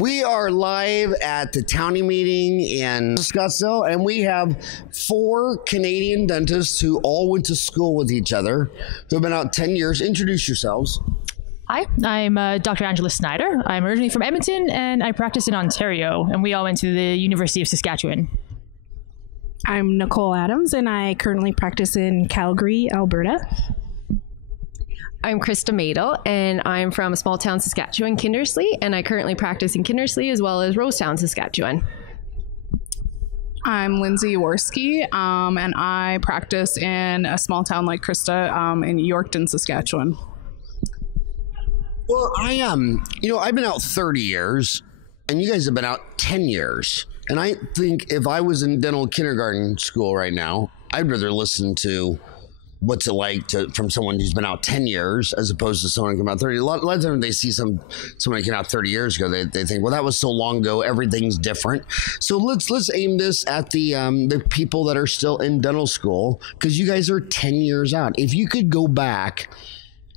We are live at the Townie Meeting in Scottsdale, and we have 4 Canadian dentists who all went to school with each other, who have been out 10 years. Introduce yourselves. Hi, I'm Dr. Angela Snider. I'm originally from Edmonton, and I practice in Ontario, and we all went to the University of Saskatchewan. I'm Nicole Adams, and I currently practice in Calgary, Alberta. I'm Krista Madel, and I'm from a small town, Saskatchewan, Kindersley, and I currently practice in Kindersley as well as Rosetown, Saskatchewan. I'm Lindsay Jaworski, and I practice in a small town like Krista in Yorkton, Saskatchewan. Well, I've been out 30 years, and you guys have been out 10 years. And I think if I was in dental kindergarten school right now, I'd rather listen to what's it like from someone who's been out 10 years as opposed to someone who came out 30. A lot of times they see someone who came out 30 years ago, they think, well, that was so long ago, everything's different. So let's aim this at the people that are still in dental school, because you guys are 10 years out. If you could go back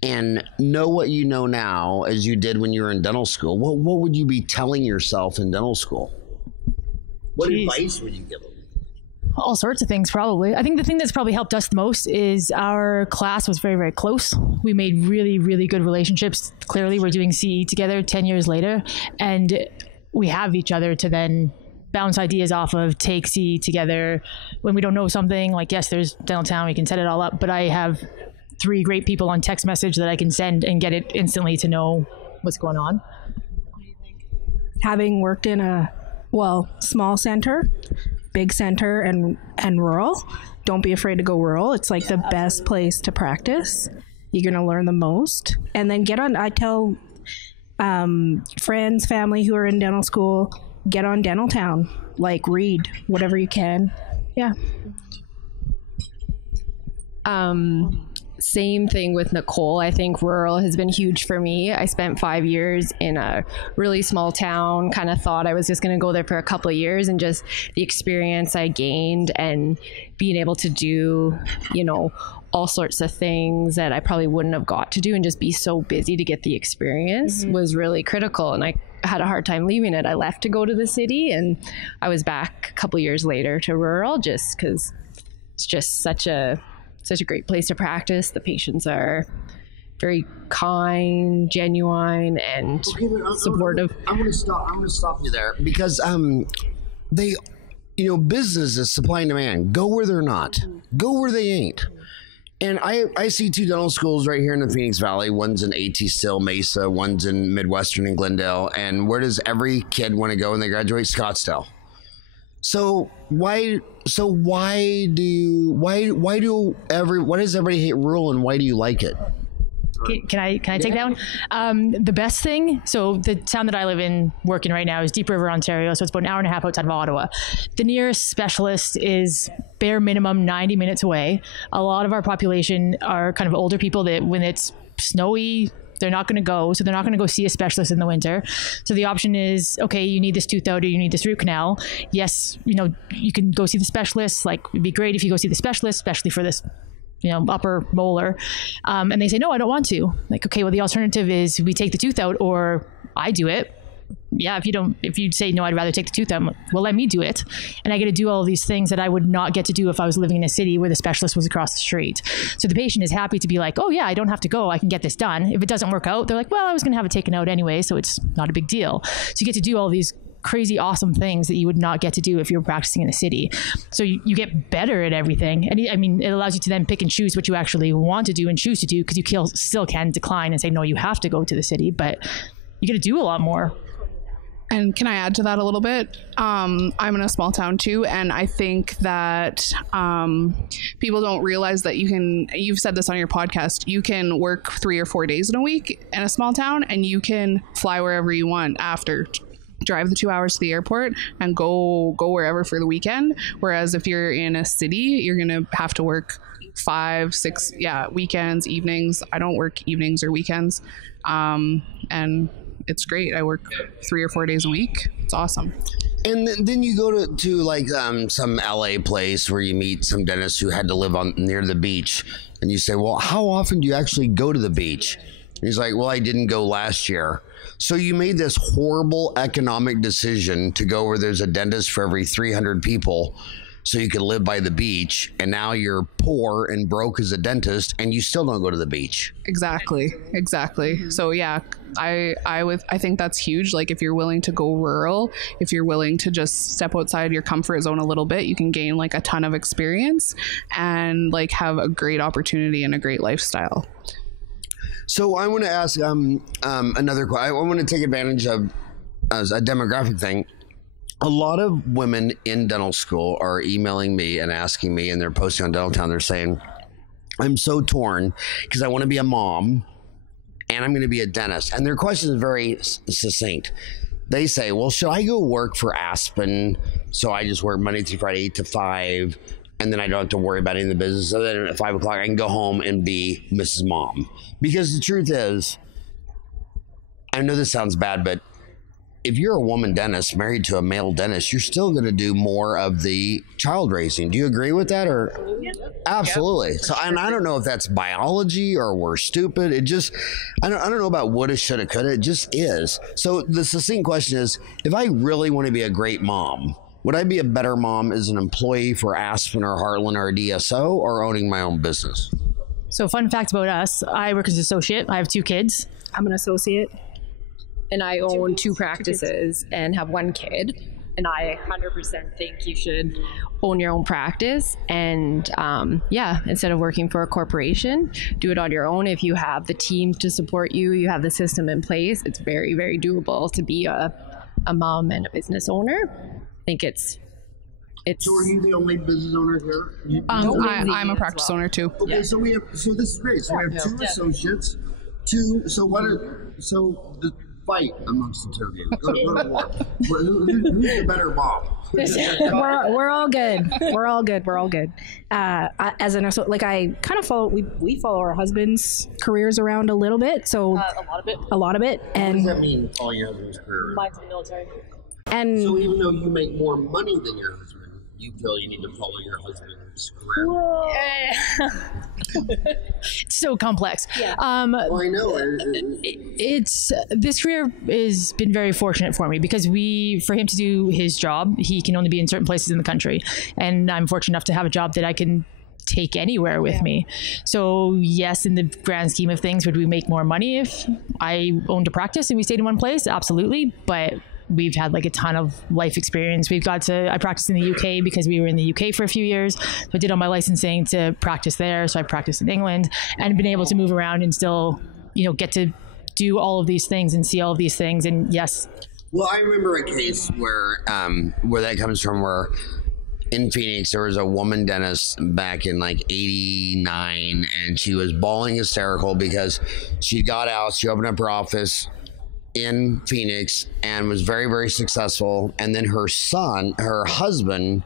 and know what you know now as you did when you were in dental school, what would you be telling yourself in dental school? What advice would you give them? All sorts of things, probably. I think the thing that's probably helped us the most is our class was very, very close. We made really, really good relationships. Clearly, we're doing CE together 10 years later, and we have each other to then bounce ideas off of, take CE together. When we don't know something, like, yes, there's Dental Town, we can set it all up, but I have 3 great people on text message that I can send and get it instantly to know what's going on. Having worked in a, small center, big center, and rural, don't be afraid to go rural. It's like the best place to practice. You're going to learn the most. And then I tell friends, family who are in dental school, get on Dental Town, like read whatever you can. Yeah. Same thing with Nicole. I think rural has been huge for me. I spent 5 years in a really small town, kind of thought I was just going to go there for a couple of years, and just the experience I gained and being able to do, all sorts of things that I probably wouldn't have got to do, and just be so busy to get the experience was really critical. And I had a hard time leaving it. I left to go to the city, and I was back a couple of years later to rural, just because it's just such a great place to practice. The patients are very kind, genuine, and supportive. I'm going to stop you there, because business is supply and demand. Go where they're not. Go where they ain't. And I see 2 dental schools right here in the Phoenix Valley. One's in AT Still, Mesa. One's in Midwestern and Glendale. And where does every kid want to go when they graduate? Scottsdale. So why does everybody hate rural, and why do you like it? Can I take that one? The best thing, so the town that I live in working right now is Deep River, Ontario. So it's about an hour and a half outside of Ottawa. The nearest specialist is bare minimum 90 minutes away. A lot of our population are kind of older people that when it's snowy, they're not going to go. So they're not going to go see a specialist in the winter. So the option is, okay, you need this tooth out or you need this root canal. Yes, you can go see the specialist. Like, it'd be great if you go see the specialist, especially for this, upper molar. And they say, no, I don't want to. Like, okay, well, the alternative is we take the tooth out, or I do it. Yeah, if you say, no, I'd rather take the tooth out, well, let me do it. And I get to do all of these things that I would not get to do if I was living in a city where the specialist was across the street. So the patient is happy to be like, oh yeah, I don't have to go. I can get this done. If it doesn't work out, they're like, well, I was going to have it taken out anyway, so it's not a big deal. So you get to do all these crazy, awesome things that you would not get to do if you were practicing in a city. So you get better at everything. And it allows you to then pick and choose what you actually want to do and choose to do, because you still can decline and say, no, you have to go to the city, but you get to do a lot more. And can I add to that a little bit? I'm in a small town too, and I think that people don't realize that you've said this on your podcast, you can work 3 or 4 days in a week in a small town, and you can fly wherever you want after. Drive the 2 hours to the airport and go wherever for the weekend. Whereas if you're in a city, you're going to have to work 5, 6, weekends, evenings. I don't work evenings or weekends. And it's great. I work 3 or 4 days a week. It's awesome. And then you go to like some LA place where you meet some dentists who had to live near the beach, and you say, well, how often do you actually go to the beach? He's like, well, I didn't go last year. So you made this horrible economic decision to go where there's a dentist for every 300 people so you could live by the beach, and now you're poor and broke as a dentist and you still don't go to the beach. Exactly. So yeah, I think that's huge. Like, if you're willing to go rural, if you're willing to just step outside your comfort zone a little bit, you can gain like a ton of experience and like have a great opportunity and a great lifestyle. So I want to ask another question. I want to take advantage of as a demographic thing. A lot of women in dental school are emailing me and asking me, and they're posting on Dental Town. They're saying, I'm so torn because I want to be a mom and I'm going to be a dentist. And their question is very succinct. They say, well, should I go work for Aspen? So I just work Monday through Friday, 8 to 5, and then I don't have to worry about any of the business. So then at 5 o'clock, I can go home and be Mrs. Mom. Because the truth is, I know this sounds bad, but if you're a woman dentist married to a male dentist, you're still going to do more of the child raising. Do you agree with that? Or absolutely. So, and I don't know if that's biology or we're stupid. It just, I don't know about woulda, shoulda, coulda. It just is. So the succinct question is, if I really want to be a great mom, would I be a better mom as an employee for Aspen or Heartland or DSO, or owning my own business? So fun fact about us, I work as an associate. I have 2 kids. I'm an associate. And I own 2 practices and have 1 kid. And I 100% think you should own your own practice. And instead of working for a corporation, do it on your own. If you have the team to support you, you have the system in place, it's very, very doable to be a mom and a business owner. I think it's. So are you the only business owner here? I'm a practice owner too. Okay, so this is great. So we have 2 associates, 2. So the fight amongst the 2 of you. Go to war. Who's the better mom? We're all good. We're all good. As an associate, like, I kind of follow. We follow our husbands' careers around a little bit. So a lot of it. And what does that mean? Following your husband's career? Mine's in the military. And so even though you make more money than your husband, you feel you need to follow your husband's career. It's so complex. Yeah. Well, I know. It's this career has been very fortunate for me because for him to do his job, he can only be in certain places in the country, and I'm fortunate enough to have a job that I can take anywhere with me. So yes, in the grand scheme of things, would we make more money if I owned a practice and we stayed in one place? Absolutely, but we've had like a ton of life experience. I practiced in the UK because we were in the UK for a few years. So I did all my licensing to practice there. So I practiced in England and been able to move around and still, get to do all of these things and see all of these things. And yes. Well, I remember a case where that comes from, where in Phoenix, there was a woman dentist back in like 89, and she was bawling hysterical because she got out, she opened up her office in Phoenix and was very, very successful. And then her husband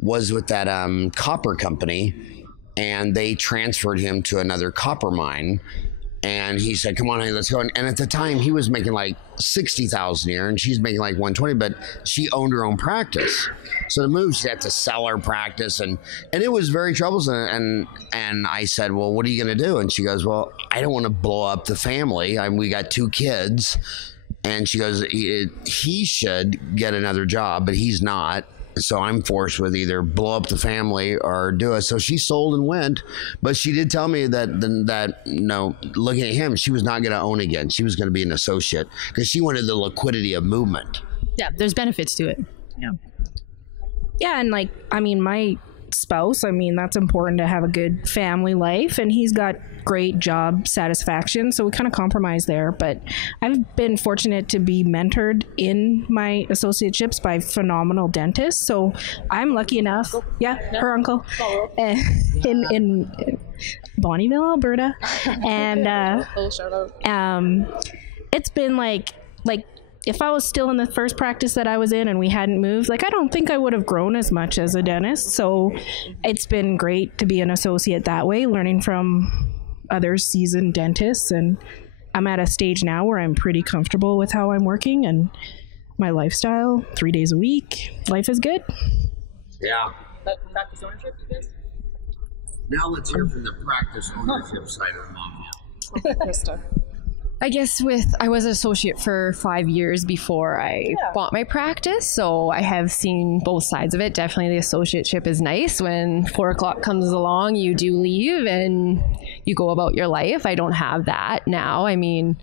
was with that copper company, and they transferred him to another copper mine. And he said, come on, honey, let's go. And at the time he was making like $60,000 a year and she's making like $120,000, but she owned her own practice. So to move, she had to sell her practice, and it was very troublesome. And I said, well, what are you going to do? And she goes, well, I don't want to blow up the family. We got 2 kids. And she goes, he should get another job, but he's not. So I'm forced with either blow up the family or do it. So she sold and went, but she did tell me that looking at him, she was not going to own again. She was going to be an associate because she wanted the liquidity of movement. Yeah, there's benefits to it. Yeah. Yeah, and my spouse, that's important to have a good family life, and he's got great job satisfaction, so we kind of compromise there. But I've been fortunate to be mentored in my associateships by phenomenal dentists, so I'm lucky enough. Her uncle in Bonnyville, Alberta. And it's been like if I was still in the first practice that I was in and we hadn't moved, I don't think I would have grown as much as a dentist. So it's been great to be an associate that way, learning from other seasoned dentists. And I'm at a stage now where I'm pretty comfortable with how I'm working and my lifestyle, 3 days a week. Life is good. Yeah. Practice ownership, you guys? Now let's hear from the practice ownership side of the mafia. Krista. I guess I was an associate for 5 years before I bought my practice, so I have seen both sides of it. Definitely the associateship is nice. When 4 o'clock comes along, you do leave and you go about your life. I don't have that now. I mean,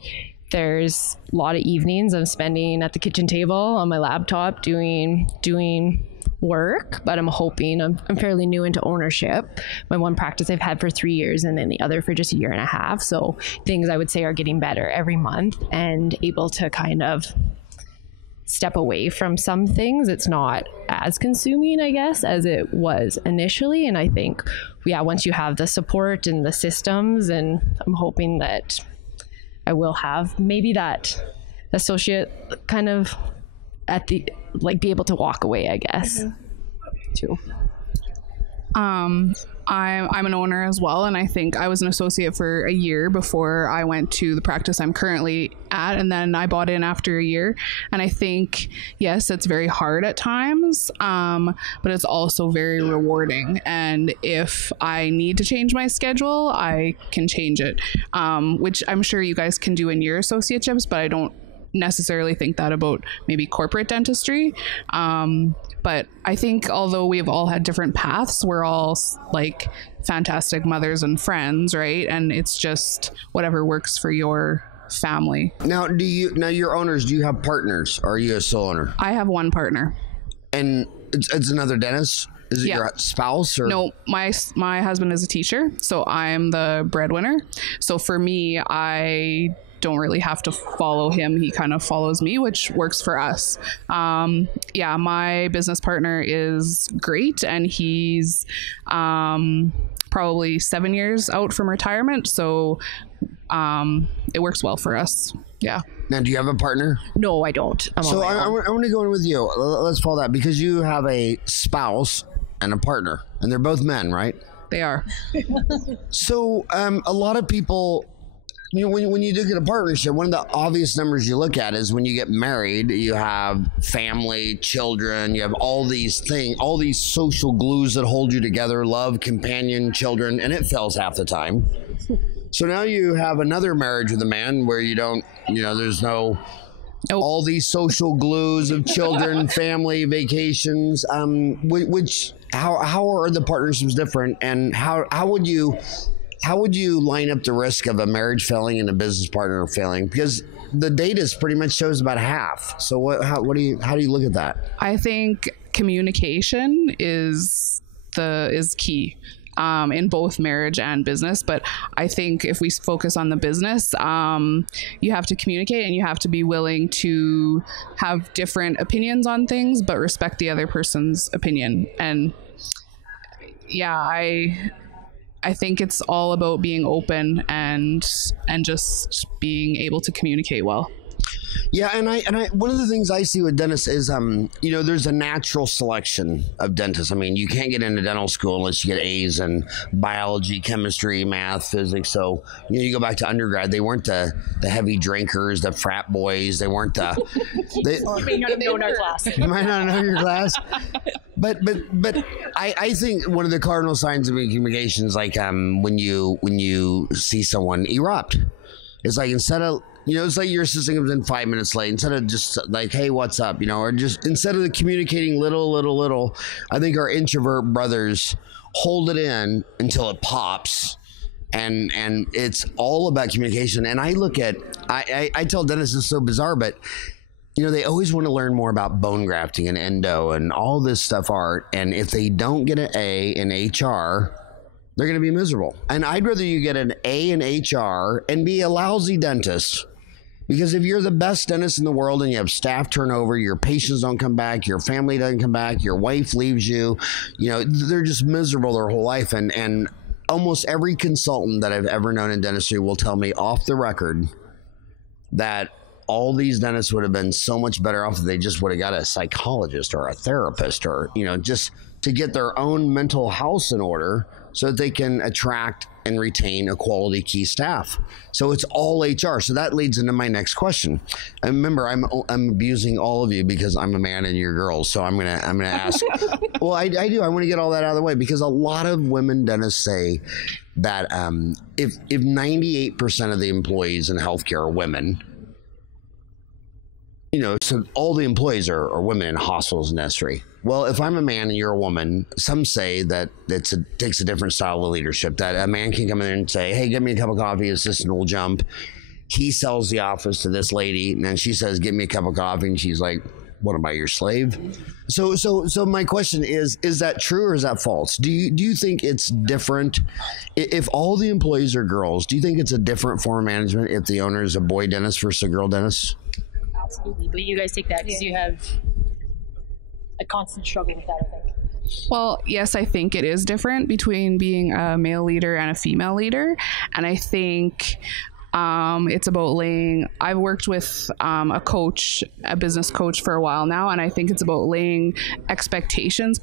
there's a lot of evenings I'm spending at the kitchen table on my laptop doing work, but I'm hoping I'm fairly new into ownership. My one practice I've had for 3 years and then the other for just a year and a half. So things I would say are getting better every month and able to kind of step away from some things. It's not as consuming, I guess, as it was initially. And I think, once you have the support and the systems, and I'm hoping that I will have maybe that associate kind of be able to walk away, I guess, too. I'm an owner as well, and I think I was an associate for a year before I went to the practice I'm currently at, and then I bought in after a year. And I think, yes, it's very hard at times, but it's also very rewarding. And if I need to change my schedule, I can change it, which I'm sure you guys can do in your associateships, but I don't necessarily think that about maybe corporate dentistry. But I think although we've all had different paths, we're all like fantastic mothers and friends, right? And it's just whatever works for your family. Now, your owners, do you have partners, or are you a sole owner? I have one partner. And it's another dentist? Is it your spouse? Or? No, my husband is a teacher, so I'm the breadwinner. So for me, I don't really have to follow him. He kind of follows me, which works for us. My business partner is great, and he's probably 7 years out from retirement, so it works well for us. Yeah. Now, do you have a partner? No, I don't. I want to go in with you. Let's follow that, because you have a spouse and a partner, and they're both men, right? They are. So a lot of people, when you look at a partnership, one of the obvious numbers you look at is when you get married, you have family, children, you have all these things, all these social glues that hold you together, love, companion, children, and it fails half the time. So now you have another marriage with a man where you don't, there's no all these social glues of children, family, vacations, how are the partnerships different, and how would you line up the risk of a marriage failing and a business partner failing? Because the data pretty much shows about half. So how do you look at that? I think communication is key in both marriage and business. But I think if we focus on the business, you have to communicate, and you have to be willing to have different opinions on things, but respect the other person's opinion. And I think it's all about being open and just being able to communicate well. Yeah, and I one of the things I see with dentists is there's a natural selection of dentists. I mean, you can't get into dental school unless you get A's in biology, chemistry, math, physics. So you go back to undergrad, they weren't the heavy drinkers, the frat boys. They weren't the. You may not have known our class. You might not know your class. But I think one of the cardinal signs of communication is like when you see someone erupt, it's like instead of it's like your assistant comes in 5 minutes late, instead of just like, hey, what's up, or just instead of communicating little, I think our introvert brothers hold it in until it pops. And it's all about communication. And I look at, I tell dentists it's so bizarre, but they always want to learn more about bone grafting and endo and all this stuff, art. And if they don't get an A in HR, they're going to be miserable. And I'd rather you get an A in HR and be a lousy dentist. Because if you're the best dentist in the world and you have staff turnover, your patients don't come back, your family doesn't come back, your wife leaves you, they're just miserable their whole life. And almost every consultant that I've ever known in dentistry will tell me off the record that all these dentists would have been so much better off if they just would have got a psychologist or a therapist, or just to get their own mental house in order so that they can attract and retain a quality key staff. So it's all HR. So that leads into my next question. And remember, I'm abusing all of you because I'm a man and you're girls. So I'm gonna ask. Well, I do. I want to get all that out of the way because a lot of women dentists say that if 98% of the employees in healthcare are women, you know, so all the employees are women in hospitals and dentistry. Well, if I'm a man and you're a woman, some say that it takes a different style of leadership, that a man can come in and say, hey, give me a cup of coffee, assistant will jump. He sells the office to this lady, and then she says, give me a cup of coffee, and she's like, what, am I your slave? So my question is that true or is that false? Do you think it's different? If all the employees are girls, do you think it's a different form of management if the owner is a boy dentist versus a girl dentist? Absolutely, but you guys take that because you have a constant struggle with that, I think. Well, yes, I think it is different between being a male leader and a female leader. And I think it's about I've worked with a business coach for a while now, and I think it's about laying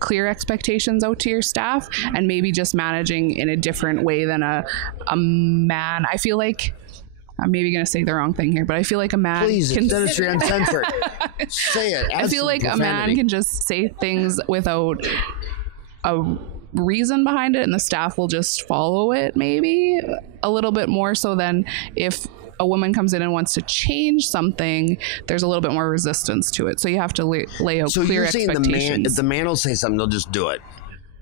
clear expectations out to your staff and maybe just managing in a different way than a man. I feel like I'm maybe going to say the wrong thing here, but I feel like a man can... Dentistry Uncensored. Say it. I feel like a man can just say things without a reason behind it, and the staff will just follow it maybe a little bit more so than if a woman comes in and wants to change something, there's a little bit more resistance to it. So you have to lay out clear expectations. If the man will say something, they'll just do it.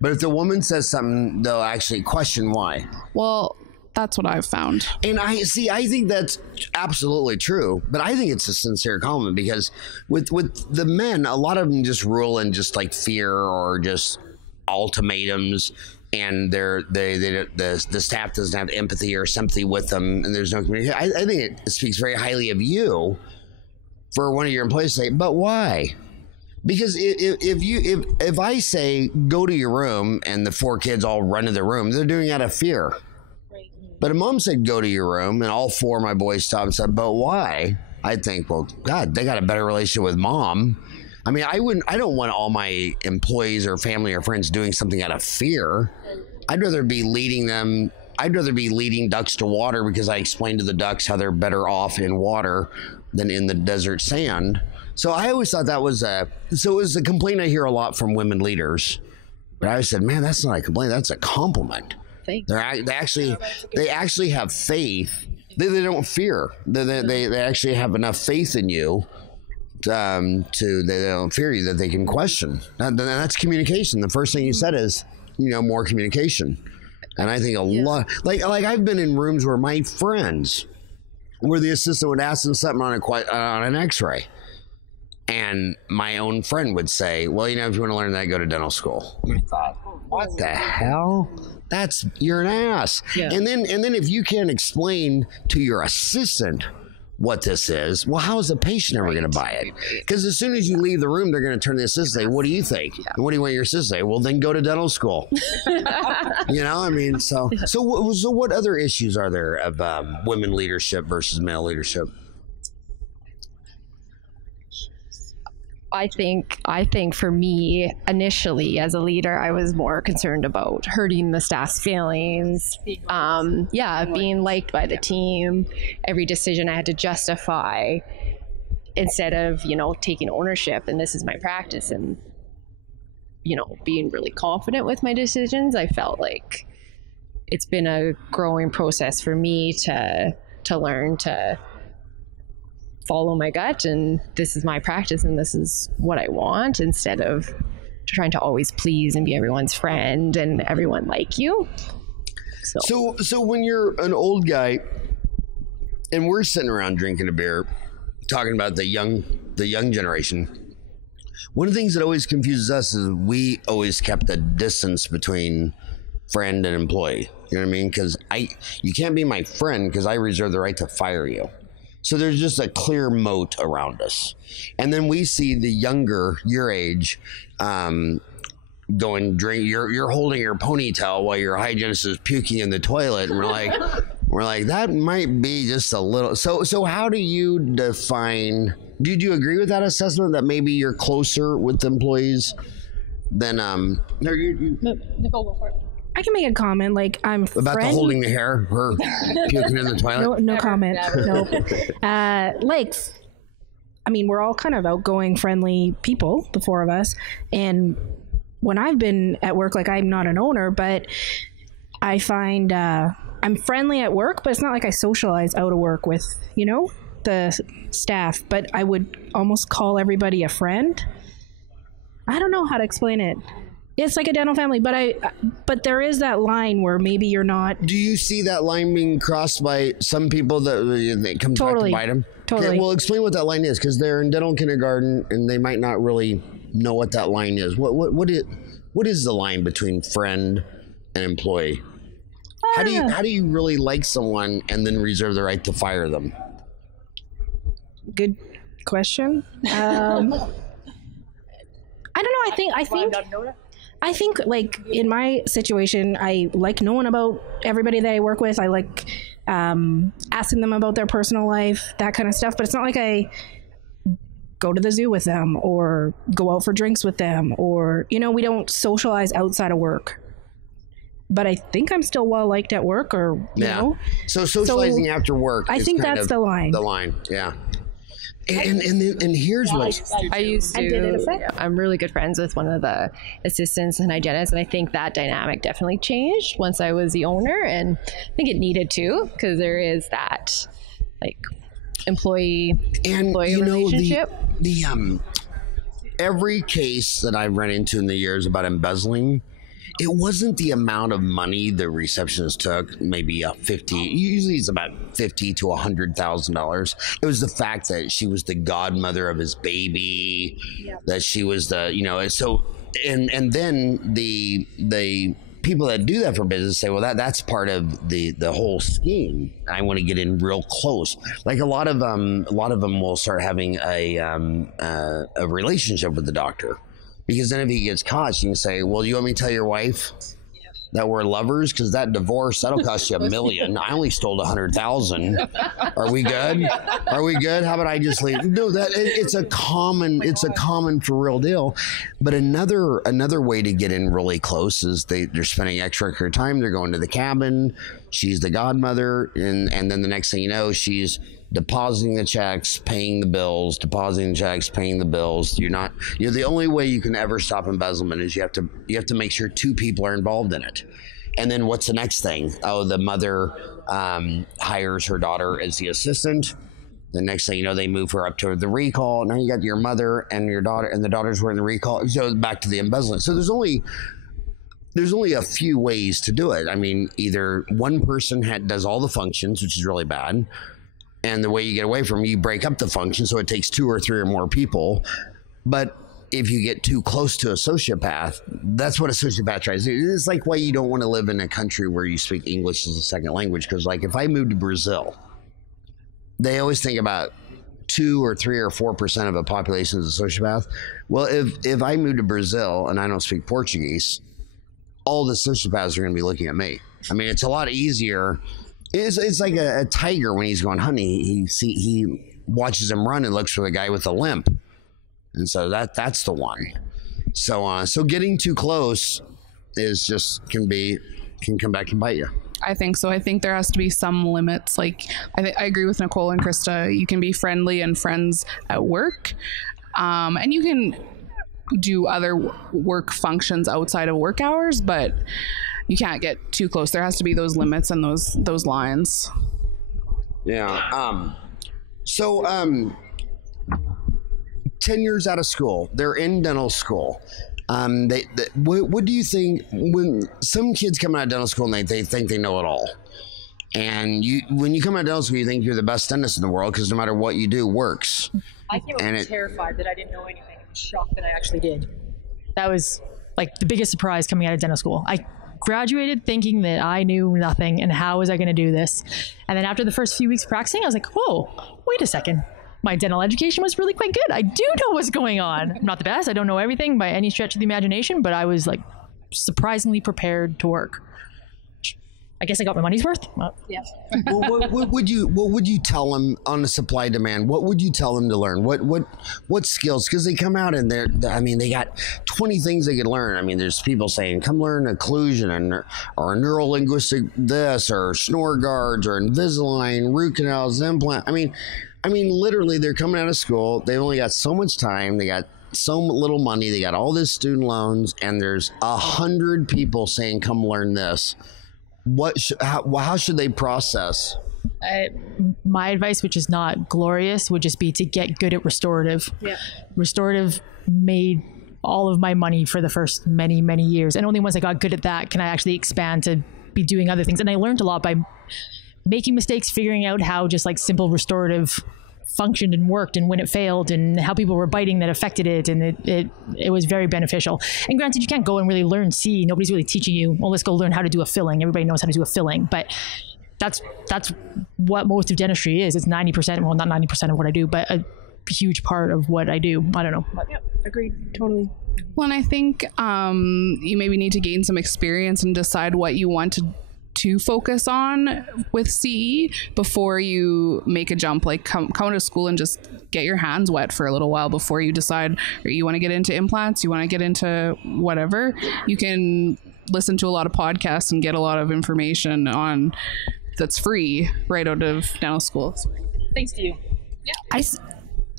But if the woman says something, they'll actually question why. Well, that's what I've found. And I think that's absolutely true, but I think it's a sincere comment because with the men, a lot of them just rule in just like fear or just ultimatums, and the staff doesn't have empathy or sympathy with them, and there's no communication. I think it speaks very highly of you for one of your employees to say, but why? Because if I say go to your room and the 4 kids all run to the room, they're doing it out of fear. But if mom said, go to your room, and all 4 of my boys stopped and said, but why? I'd think, well, God, they got a better relationship with mom. I mean, I don't want all my employees or family or friends doing something out of fear. I'd rather be leading ducks to water because I explained to the ducks how they're better off in water than in the desert sand. So I always thought that was it was a complaint I hear a lot from women leaders. But I said, man, that's not a complaint, that's a compliment. They actually have faith. They don't fear. They actually have enough faith in you they don't fear you, that they can question. That's communication. The first thing you said is, more communication. And I think a lot, like I've been in rooms where my friends, where the assistant would ask them something on an X-ray, and my own friend would say, well, if you want to learn that, go to dental school. And I thought, what the hell? You're an ass. Yeah. And then if you can't explain to your assistant what this is, well, how is the patient ever going to buy it? Because as soon as you leave the room, they're going to turn to the assistant and say, what do you think? Yeah. And what do you want your assistant to say? Well, then go to dental school. So what other issues are there of women leadership versus male leadership? I think for me, initially as a leader, I was more concerned about hurting the staff's feelings. Being liked by the team. Every decision I had to justify instead of, taking ownership, and this is my practice, and, being really confident with my decisions. I felt like it's been a growing process for me to learn to follow my gut, and this is my practice and this is what I want, instead of trying to always please and be everyone's friend and everyone like you. So when you're an old guy and we're sitting around drinking a beer talking about the young generation, one of the things that always confuses us is we always kept a distance between friend and employee. You know what I mean? Because you can't be my friend because I reserve the right to fire you. So there's just a clear moat around us. And then we see the younger, your age, go and drink. You're holding your ponytail while your hygienist is puking in the toilet. And we're like, that might be just a little. So how do you define, did you agree with that assessment that maybe you're closer with employees than, Nicole, go for it. I can make a comment. Like, I'm about the holding the hair, her puking in the toilet. No comment. Nope. Like, I mean, we're all kind of outgoing, friendly people, the four of us. And when I've been at work, like, I'm not an owner, but I find I'm friendly at work, but it's not like I socialize out of work with, you know, the staff. But I would almost call everybody a friend. I don't know how to explain it. It's like a dental family, but there is that line where maybe you're not. Do you see that line being crossed by some people that come back to bite them? Totally. Okay, well, explain what that line is, because they're in dental kindergarten and they might not really know what that line is. What is the line between friend and employee? How do you really like someone and then reserve the right to fire them? Good question. I don't know. I think like in my situation, I like knowing about everybody that I work with. I like asking them about their personal life, that kind of stuff. But it's not like I go to the zoo with them or go out for drinks with them, or, you know, we don't socialize outside of work. But I think I'm still well liked at work, or you know. So socializing after work. I think that's the line. The line, yeah. And here's what I used to. I'm really good friends with one of the assistants and hygienists, and I think that dynamic definitely changed once I was the owner, and I think it needed to, because there is that like employee relationship. The every case that I've run into in the years about embezzling, it wasn't the amount of money the receptionist took, maybe usually it's about $50,000 to $100,000. It was the fact that she was the godmother of his baby, that she was the, you know, so, and then the people that do that for business say, well, that's part of the whole scheme. I want to get in real close. Like a lot of them will start having a relationship with the doctor. Because then if he gets caught, you can say, well, you want me to tell your wife that we're lovers? Because that divorce, that'll cost you $1 million. I only stole 100,000. Are we good? Are we good? How about I just leave? No, it's a common for real deal. But another way to get in really close is they're spending extra time. They're going to the cabin. She's the godmother. And then the next thing you know, she's depositing the checks, paying the bills, depositing the checks, paying the bills. You're the only way you can ever stop embezzlement is you have to make sure two people are involved in it. And then what's the next thing? Oh, the mother hires her daughter as the assistant. The next thing you know, they move her up to the recall. Now you got your mother and your daughter, and the daughters were in the recall. So back to the embezzlement. So there's only a few ways to do it. I mean, either one person does all the functions, which is really bad. And the way you get away from it, you break up the function, so it takes 2 or 3 or more people. But if you get too close to a sociopath, that's what a sociopath tries to do. It's like why you don't want to live in a country where you speak English as a second language. Because like if I moved to Brazil, they always think about 2 or 3 or 4% of a population is a sociopath. Well, if I move to Brazil and I don't speak Portuguese, all the sociopaths are going to be looking at me. I mean, it's a lot easier. It's like a tiger when he's going hunting. He watches him run and looks for the guy with the limp, and so that's the one. So getting too close can come back and bite you. I think so. I think there has to be some limits. Like I agree with Nicole and Krista. You can be friendly and friends at work, and you can do other work functions outside of work hours, but you can't get too close. There has to be those limits and those lines. Yeah. 10 years out of school, they're in dental school. What do you think when some kids come out of dental school and they think they know it all? And when you come out of dental school, you think you're the best dentist in the world because no matter what you do, works. I came out terrified that I didn't know anything. I was shocked that I actually did. That was like the biggest surprise coming out of dental school. I graduated thinking that I knew nothing and how was I going to do this? And then after the first few weeks practicing, I was like, whoa, wait a second. My dental education was really quite good. I do know what's going on. I'm not the best. I don't know everything by any stretch of the imagination, but I was like surprisingly prepared to work. I guess I got my money's worth. Well, yeah. Well, what would you tell them on the supply demand? What would you tell them to learn? What skills? Because they come out and they got 20 things they could learn. I mean, there's people saying, come learn occlusion or neurolinguistic this or snore guards or Invisalign, root canals, implant. I mean, literally, they're coming out of school. They've only got so much time. They got so little money. They got all this student loans, and there's 100 people saying, come learn this. How should they process? My advice, which is not glorious, would just be to get good at restorative. Yeah. Restorative made all of my money for the first many, many years. And only once I got good at that can I actually expand to be doing other things. And I learned a lot by making mistakes, figuring out how just like simple restorative functioned and worked, and when it failed, and how people were biting that affected it, and it was very beneficial. And granted, you can't go and really learn C. Nobody's really teaching you, well, let's go learn how to do a filling. Everybody knows how to do a filling, but that's what most of dentistry is. It's 90%, well, not 90% of what I do, but a huge part of what I do. I don't know. Yeah, agreed, totally. Well, and I think you maybe need to gain some experience and decide what you want to focus on with CE before you make a jump. Like come to school and just get your hands wet for a little while before you decide, or you want to get into implants, you want to get into whatever. You can listen to a lot of podcasts and get a lot of information on that's free right out of dental school. Thanks to you. Yeah.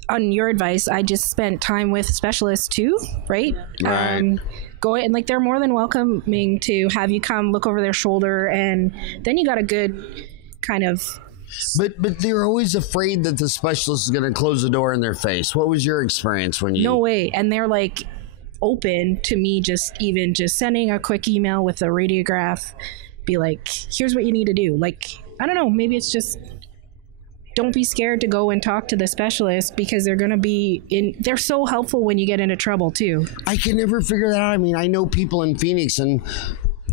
On your advice, I just spent time with specialists too, right? Right. Go and like they're more than welcoming to have you come look over their shoulder, and then you got a good kind of. But they're always afraid that the specialist is going to close the door in their face. What was your experience when you? No way, and they're like open to me just sending a quick email with a radiograph, be like, here's what you need to do. Like, I don't know, maybe it's just. Don't be scared to go and talk to the specialist, because they're going to be they're so helpful when you get into trouble too. I can never figure that out. I mean, I know people in Phoenix, and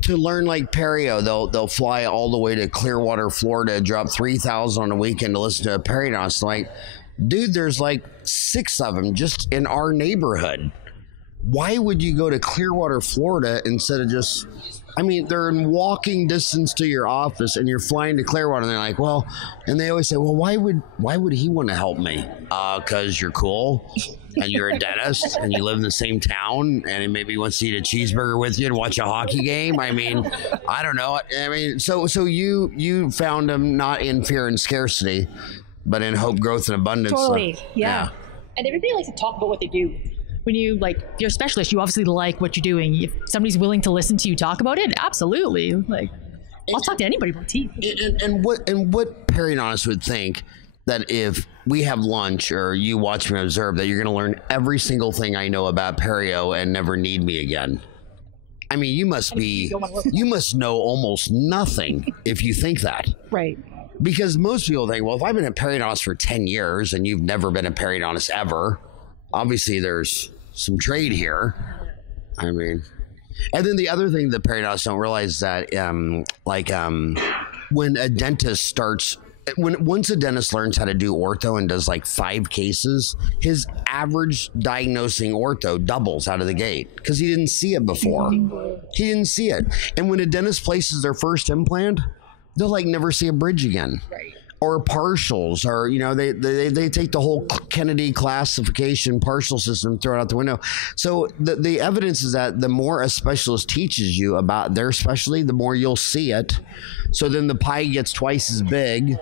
to learn like perio, they'll fly all the way to Clearwater, Florida, drop $3,000 on a weekend to listen to a periodontist. Like, dude, there's like 6 of them just in our neighborhood. Why would you go to Clearwater, Florida instead of just... I mean, they're in walking distance to your office, and you're flying to Clearwater, and they're like, well, and they always say, well, why would he want to help me? Because you're cool, and you're a dentist, and you live in the same town, and he maybe wants to eat a cheeseburger with you and watch a hockey game. I mean, I don't know. I mean, so you found him not in fear and scarcity, but in hope, growth, and abundance. Totally, yeah. And everybody likes to talk about what they do. When you're a specialist, you obviously like what you're doing. If somebody's willing to listen to you talk about it, absolutely. Like, I'll talk to anybody about teeth. And what periodontists would think that if we have lunch or you watch me observe, that you're going to learn every single thing I know about perio and never need me again. I mean, you must know almost nothing if you think that. Right. Because most people think, well, if I've been a periodontist for 10 years and you've never been a periodontist ever, obviously there's some trade here. I mean, and then the other thing that periodontists don't realize is that when a dentist starts, once a dentist learns how to do ortho and does like 5 cases, his average diagnosing ortho doubles out of the gate because he didn't see it before. He didn't see it. And when a dentist places their first implant, they'll like never see a bridge again. Right. Or partials, or, you know, they take the whole Kennedy classification partial system, throw it out the window. So the evidence is that the more a specialist teaches you about their specialty, the more you'll see it. So then the pie gets twice as big.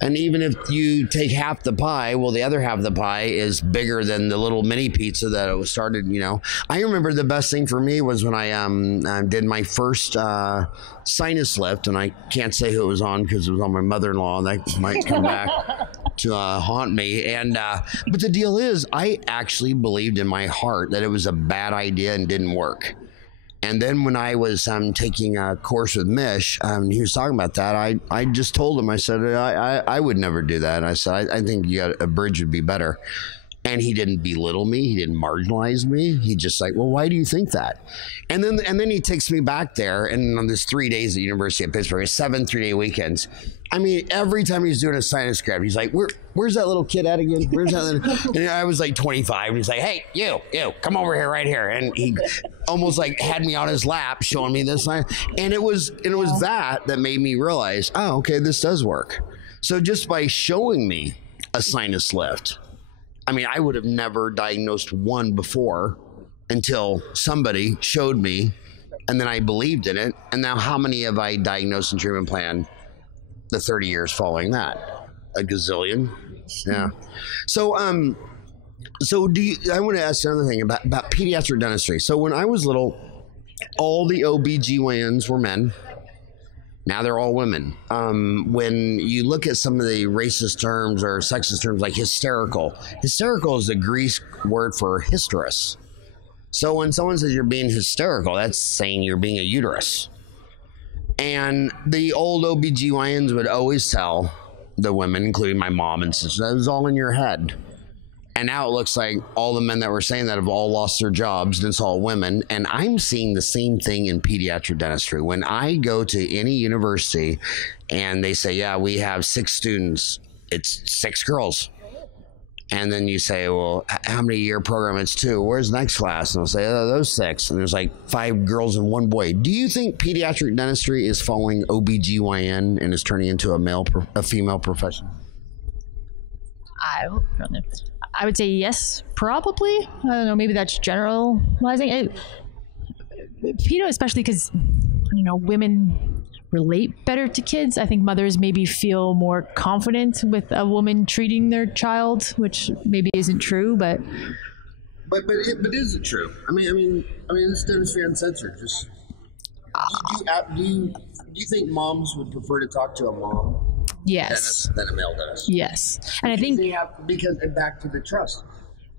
And even if you take half the pie, well, the other half of the pie is bigger than the little mini pizza that it was started, you know. I remember the best thing for me was when I did my first sinus lift, and I can't say who it was on because it was on my mother-in-law, and that might come back to haunt me. And but the deal is, I actually believed in my heart that it was a bad idea and didn't work. And then when I was taking a course with Mish, he was talking about that. I just told him, I said, I would never do that. And I said, I think a bridge would be better. And he didn't belittle me. He didn't marginalize me. He just like, well, why do you think that? And then he takes me back there. And on this 3 days at University of Pittsburgh, 7 3-day weekends, I mean, every time he's doing a sinus grab, he's like, where's that little kid at again? Where's that little? And I was like 25, and he's like, hey, you, come over here, right here. And he almost like had me on his lap, showing me this sign. And it was that made me realize, oh, okay, this does work. So just by showing me a sinus lift, I mean, I would have never diagnosed one before until somebody showed me, and then I believed in it. And now how many have I diagnosed and treatment planned the 30 years following that? A gazillion. Yeah. So I want to ask another thing about pediatric dentistry. So when I was little, all the OBGYNs were men. Now they're all women. When you look at some of the racist terms or sexist terms like hysterical is a Greek word for hysterus. So when someone says you're being hysterical, that's saying you're being a uterus. And the old OBGYNs would always tell the women, including my mom and sister, that was all in your head. And now it looks like all the men that were saying that have all lost their jobs, and it's all women. And I'm seeing the same thing in pediatric dentistry. When I go to any university and they say, yeah, we have 6 students, it's 6 girls. And then you say, well, how many year program? It's 2. Where's the next class? And they'll say, oh, those 6. And there's like 5 girls and 1 boy. Do you think pediatric dentistry is following OBGYN and is turning into a female profession? I would say yes, probably. I don't know. Maybe that's generalizing. Pedo, especially because, women relate better to kids. I think mothers maybe feel more confident with a woman treating their child, which maybe isn't true, but is it true? I mean, it's Dentistry Uncensored. Just do you think moms would prefer to talk to a mom? Yes. Dentist than a male dentist? Yes, and I think because back to the trust.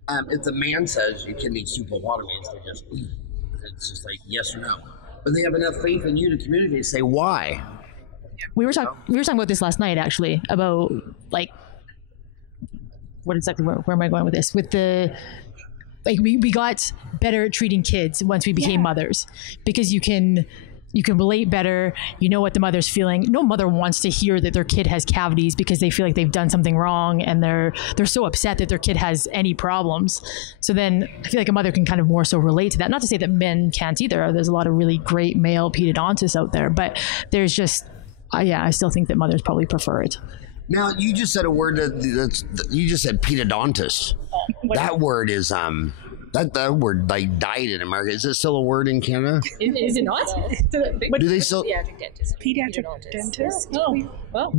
If the man says your kid needs pulpotomy, it's just like yes or no. But they have enough faith in you to communicate and say why. We were talking about this last night, actually, about like where am I going with this? With the we got better at treating kids once we became mothers, because you can relate better. You know what the mother's feeling. No mother wants to hear that their kid has cavities because they feel like they've done something wrong, and they're so upset that their kid has any problems. So then I feel like a mother can kind of more so relate to that. Not to say that men can't either. There's a lot of really great male pedodontists out there, but there's just, I still think that mothers probably prefer it. Now, you just said a word you just said pedodontist. That word is, that word like died in America. Is it still a word in Canada? Is it not? Do they still? Pediatric dentist. Oh, well.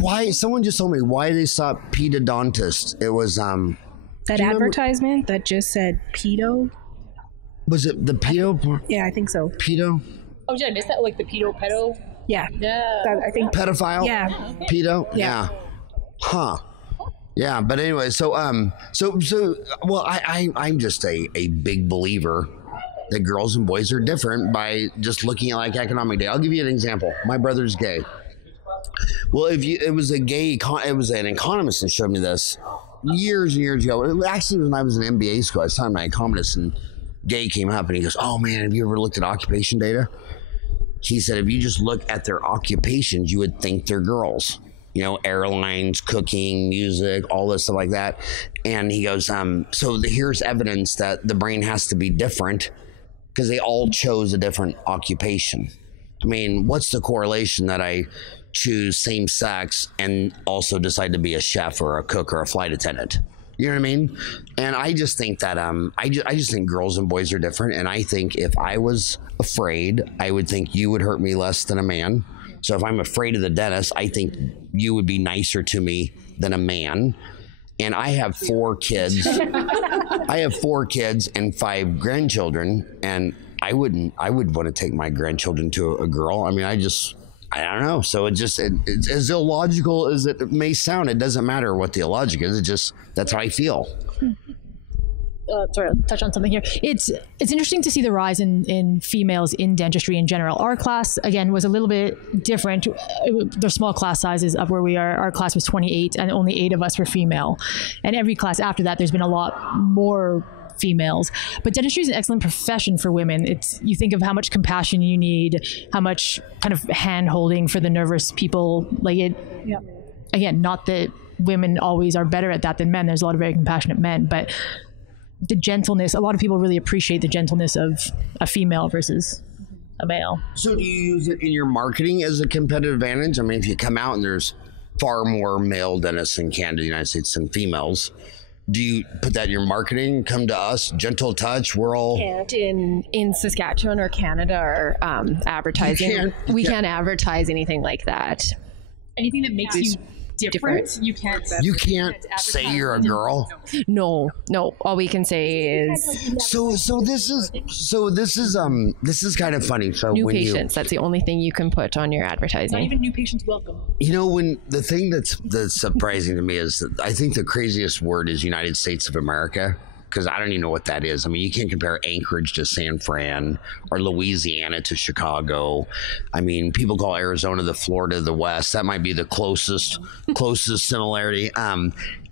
Why? Someone just told me why they stopped pedodontist. It was that advertisement that just said pedo. Was it the pedo? Yeah, I think so. Pedo. Oh, did I miss that? Like the pedo? Yeah. I think pedophile. Yeah. Pedo. Yeah. Huh. Yeah, but anyway, so well, I'm just a big believer that girls and boys are different by just looking at like economic data. I'll give you an example. My brother's gay. Well, it was an economist that showed me this years and years ago. Actually, when I was in MBA school, I was telling my economist, and gay came up, and he goes, "Oh man, have you ever looked at occupation data?" He said, "If you just look at their occupations, you would think they're girls." Airlines, cooking, music, all this stuff like that. And he goes, here's evidence that the brain has to be different because they all chose a different occupation. I mean, what's the correlation that I choose same sex and also decide to be a chef or a cook or a flight attendant? You know what I mean? And I just think that I just think girls and boys are different. And I think if I was afraid, I would think you would hurt me less than a man. So if I'm afraid of the dentist, I think you would be nicer to me than a man. And I have 4 kids. I have 4 kids and 5 grandchildren, and I would want to take my grandchildren to a girl. I mean, I don't know. So it's as illogical as it may sound. It doesn't matter what the illogic is. That's how I feel. Sorry, I'll touch on something here. It's interesting to see the rise in females in dentistry in general. Our class, again, was a little bit different. There's small class sizes of where we are. Our class was 28, and only 8 of us were female. And every class after that, there's been a lot more females. But dentistry is an excellent profession for women. You think of how much compassion you need, how much kind of hand holding for the nervous people. Again, not that women always are better at that than men. There's a lot of very compassionate men, but the gentleness, a lot of people really appreciate the gentleness of a female versus a male. So do you use it in your marketing as a competitive advantage? I mean, if you come out and there's far more male dentists in Canada, United States than females, do you put that in your marketing? Come to us, gentle touch, we're all... Can't in Saskatchewan or Canada or advertising. We can't advertise anything like that. Anything that makes you different. You can't say you're a girl. No. All we can say is so this is kind of funny. So new patients. That's the only thing you can put on your advertising. Not even new patients welcome. You know, when the thing that's surprising to me is that I think the craziest word is United States of America. Because I don't even know what that is. I mean, you can't compare Anchorage to San Fran or Louisiana to Chicago. I mean, people call Arizona the Florida of the West. That might be the closest similarity.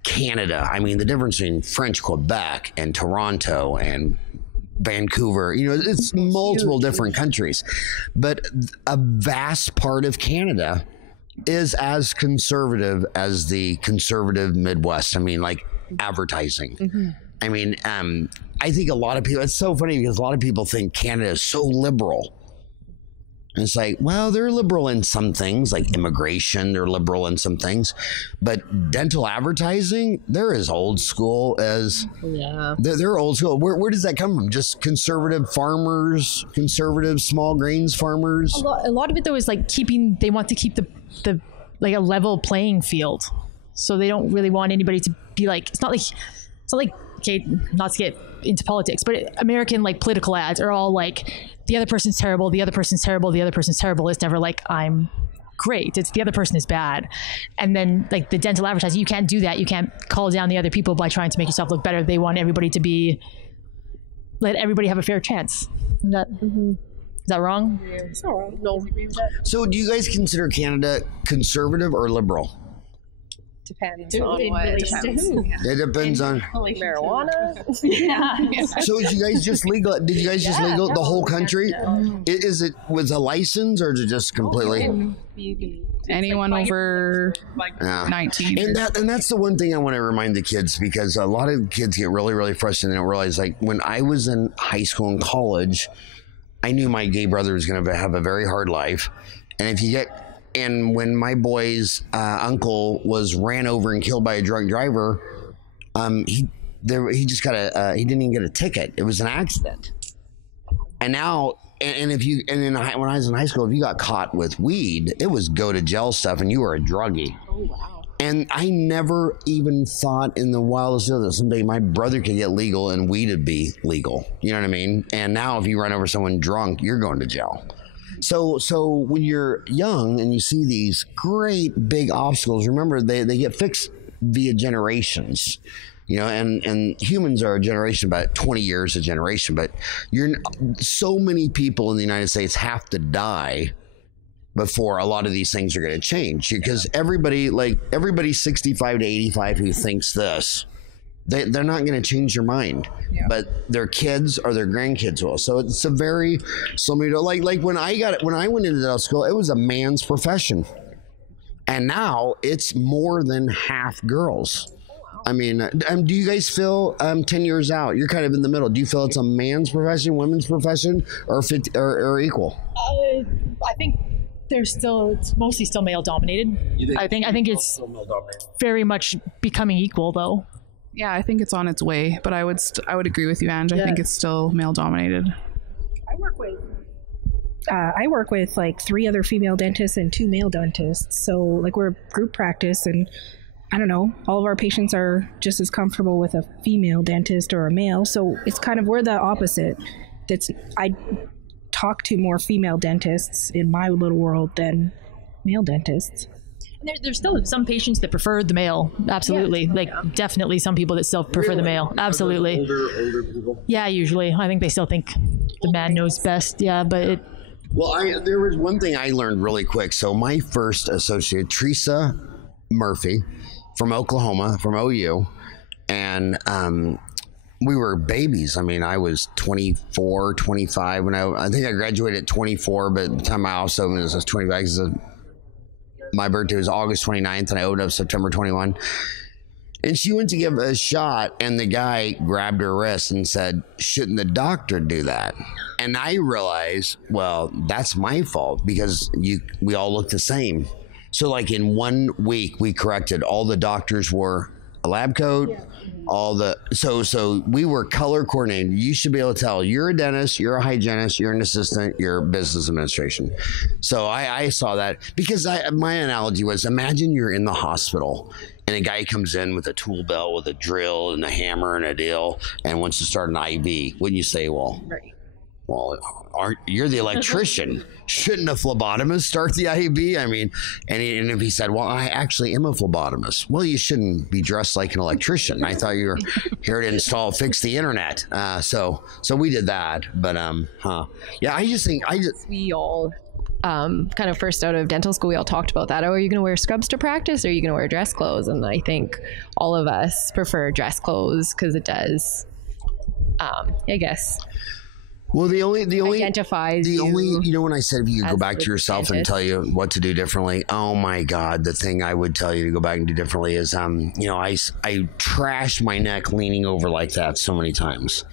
Canada. I mean, the difference between French Quebec and Toronto and Vancouver, you know, it's multiple different countries. But a vast part of Canada is as conservative as the conservative Midwest. I mean, like advertising. Mm-hmm. I mean, I think a lot of people, it's so funny because a lot of people think Canada is so liberal. And it's like, well, they're liberal in some things, like immigration, they're liberal in some things. But dental advertising, they're as old school as, they're old school. Where does that come from? Just conservative farmers, conservative small grains farmers? A lot of it, though, is like they want to keep the like a level playing field. So they don't really want anybody to be like, it's not like, okay, not to get into politics, but American like political ads are all like, the other person's terrible, the other person's terrible, the other person's terrible. It's never like, I'm great. It's the other person is bad. And then like the dental advertising, you can't do that. You can't call down the other people by trying to make yourself look better. They want everybody to let everybody have a fair chance. Is that wrong? Yeah, it's not wrong. No. So do you guys consider Canada conservative or liberal? Depends on what. It depends on marijuana. So did you guys just legal the whole country? Is it with a license or is it just completely? Anyone over 19. And that's the one thing I want to remind the kids, because a lot of kids get really, really frustrated. They don't realize, like, when I was in high school and college, I knew my gay brother was going to have a very hard life. And when my boy's uncle was ran over and killed by a drunk driver, he just got he didn't even get a ticket. It was an accident. And now, when I was in high school, if you got caught with weed, it was go to jail stuff, and you were a druggie. Oh wow! And I never even thought in the wildest of that someday my brother could get legal and weed would be legal. You know what I mean? And now, if you run over someone drunk, you're going to jail. So when you're young and you see these great big obstacles, remember they get fixed via generations, you know, and humans are a generation, about 20 years a generation, but so many people in the United States have to die before a lot of these things are going to change, because everybody 65 to 85 who thinks this, they're not going to change their mind, but their kids or their grandkids will. So it's a very like when I went into dental school, it was a man's profession, and now it's more than half girls. I mean, do you guys feel 10 years out, you're kind of in the middle? Do you feel it's a man's profession, women's profession, or equal? I think it's mostly still male dominated. I think it's very much becoming equal, though. Yeah, I think it's on its way, but I would agree with you, Ange. I think it's still male dominated. I work with like 3 other female dentists and 2 male dentists. So like we're a group practice, and I don't know, all of our patients are just as comfortable with a female dentist or a male. So it's kind of, we're the opposite. I talk to more female dentists in my little world than male dentists. There's still some patients that prefer the male. Absolutely. Definitely some people that still prefer the male. Absolutely. Older people? Yeah, usually. I think they still think the man knows best. Yeah, but there was one thing I learned really quick. So my first associate, Teresa Murphy from Oklahoma, from OU, and we were babies. I mean, I was 24, 25 when I think I graduated at 24, but at the time I also was 25 because my birthday was August 29th and I opened up September 21. And she went to give a shot and the guy grabbed her wrist and said, shouldn't the doctor do that? And I realized, well, that's my fault because we all look the same. So like in 1 week, we corrected. All the doctors wore a lab coat, so we were color coordinated. You should be able to tell you're a dentist, you're a hygienist, you're an assistant, you're business administration. So I saw that because my analogy was, imagine you're in the hospital and a guy comes in with a tool belt with a drill and a hammer and a deal and wants to start an IV. Wouldn't you say, well, you're the electrician. Shouldn't a phlebotomist start the IV? I mean, and if he said, well, I actually am a plobotomist. Well, you shouldn't be dressed like an electrician. I thought you were here to fix the internet. So we did that. But, yeah, I just think we all kind of first out of dental school, we all talked about that. Oh, are you going to wear scrubs to practice or are you going to wear dress clothes? And I think all of us prefer dress clothes because it does, I guess. Well, the only identifies you know, when I said if you could go back to yourself and tell you what to do differently, oh my God, the thing I would tell you to go back and do differently is, you know, I trashed my neck leaning over like that so many times.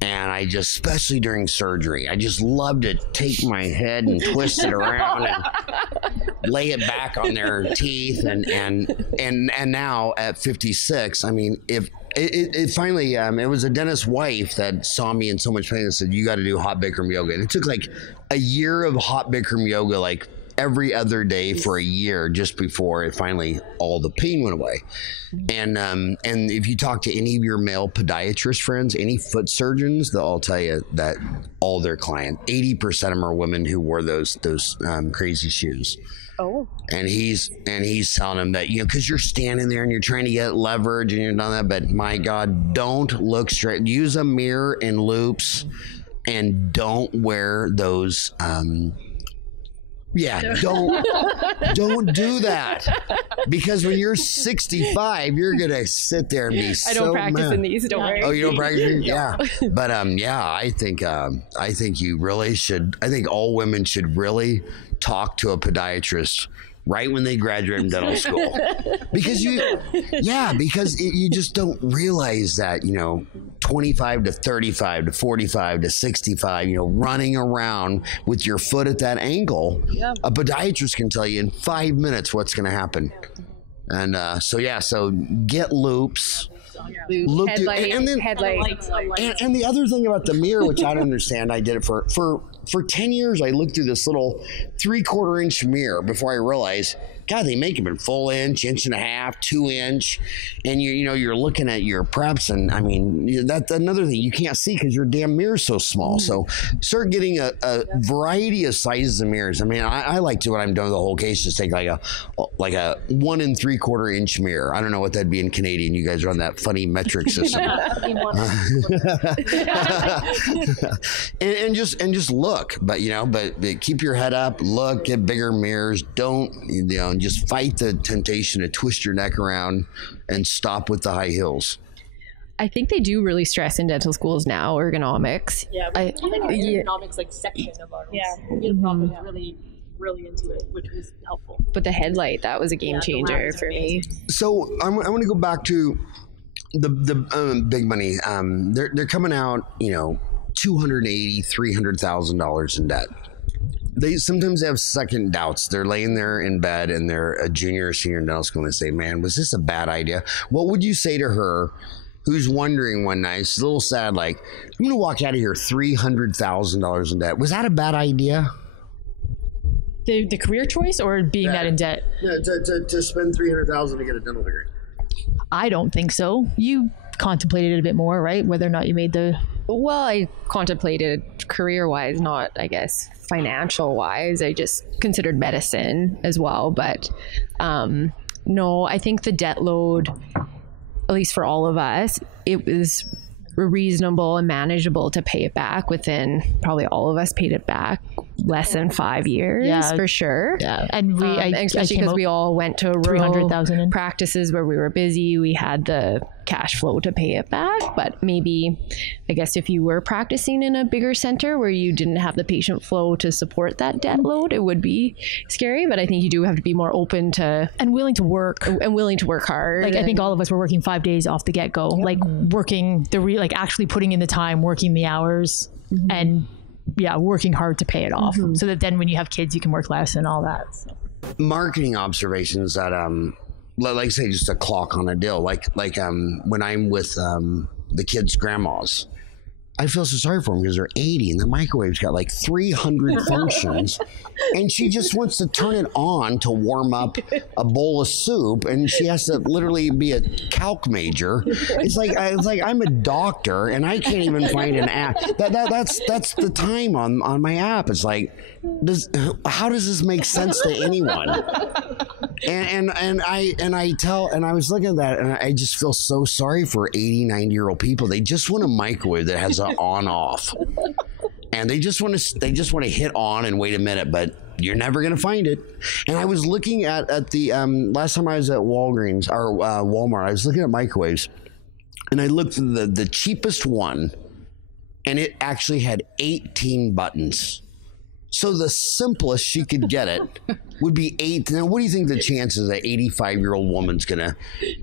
And I just, especially during surgery, I just love to take my head and twist it around and lay it back on their teeth. And now at 56, I mean, if it finally, it was a dentist's wife that saw me in so much pain and said, you got to do hot Bikram yoga. And it took like a year of hot Bikram yoga, like every other day for a year, just before it finally, all the pain went away. And if you talk to any of your male podiatrist friends, any foot surgeons, they'll all tell you that all their clients, 80% of them are women who wore those crazy shoes. Oh. And he's telling them that, you know, because you're standing there and you're trying to get leverage and you're done that, but my God, don't look straight. Use a mirror and loops, and don't wear those. Don't do that, because when you're 65, you're gonna sit there and be I don't practice in these. Don't worry. Oh, you don't practice? Yeah. But I think you really should. I think all women should really talk to a podiatrist right when they graduate from dental school, because you just don't realize that, you know, 25 to 35 to 45 to 65, you know, running around with your foot at that angle, a podiatrist can tell you in 5 minutes what's going to happen. And so get loops. Look, headlights. And the other thing about the mirror, which I don't understand, I did it for 10 years. I looked through this little 3/4 inch mirror before I realized, God, they make them in full inch, 1.5 inch, 2 inch, and you're looking at your preps, and I mean, that's another thing you can't see because your damn mirror's so small. So start getting a variety of sizes of mirrors. I mean, I like to, when I'm done with the whole case, just take like a 1 3/4 inch mirror. I don't know what that'd be in Canadian. You guys are on that funny metric system. and just look, but keep your head up, look, get bigger mirrors. Don't, just fight the temptation to twist your neck around and stop with the high heels. I think they do really stress in dental schools now, ergonomics. Yeah, I think the ergonomics section of ours. Yeah, was really into it, which was helpful. But the headlight, that was a game changer for me. So I want to go back to the big money. They're coming out, $280,000, $300,000 in debt. They sometimes have second doubts. They're laying there in bed and they're a junior or senior in dental school and they say, man, was this a bad idea? What would you say to her who's wondering one night, she's a little sad, like, I'm going to walk out of here $300,000 in debt. Was that a bad idea? The career choice or being that in debt? Yeah, to spend $300,000 to get a dental degree. I don't think so. You contemplated it a bit more, right? Whether or not you made the... Well, I contemplated career-wise, not, I guess, financial-wise. I just considered medicine as well. But no, I think the debt load, at least for all of us, it was reasonable and manageable to pay it back within, probably all of us paid it back less than 5 years, for sure. Yeah, and especially because we all went to rural 300,000 practices where we were busy. We had the cash flow to pay it back. But maybe, I guess, if you were practicing in a bigger center where you didn't have the patient flow to support that debt load, it would be scary. But I think you do have to be more open to and willing to work hard. Like I think all of us were working 5 days off the get go, like working actually putting in the time, working the hours, and working hard to pay it off, so that then when you have kids, you can work less and all that. So. Marketing observations that like say just a clock on a deal, like when I'm with the kids' grandmas, I feel so sorry for them because they're 80 and the microwave's got like 300 functions, and she just wants to turn it on to warm up a bowl of soup, and she has to literally be a calc major. It's like I'm a doctor and I can't even find an app. That's the time on my app. It's like, how does this make sense to anyone? And I was looking at that and I just feel so sorry for 80, 90-year-old people. They just want a microwave that has an on off, and they just want to hit on and wait a minute, but you're never going to find it. And I was looking at the last time I was at Walgreens or Walmart, I was looking at microwaves, and I looked at the cheapest one, and it actually had 18 buttons. So the simplest she could get it would be 8. Now, what do you think the chances that 85-year-old woman's gonna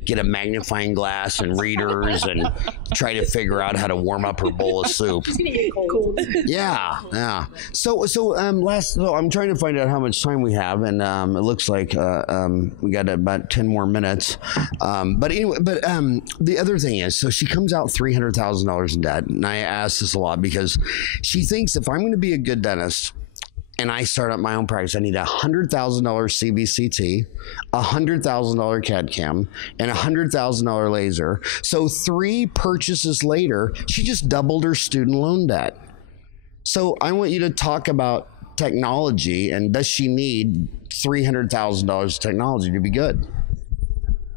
get a magnifying glass and readers and try to figure out how to warm up her bowl of soup? She's gonna get cold. Yeah. So I'm trying to find out how much time we have, and it looks like we got about 10 more minutes. But anyway, the other thing is, so she comes out $300,000 in debt, and I ask this a lot because she thinks if I'm going to be a good dentist and I start up my own practice, I need $100,000 CBCT, $100,000 CAD CAM, and $100,000 laser. So 3 purchases later, she just doubled her student loan debt. So I want you to talk about technology, and does she need $300,000 of technology to be good?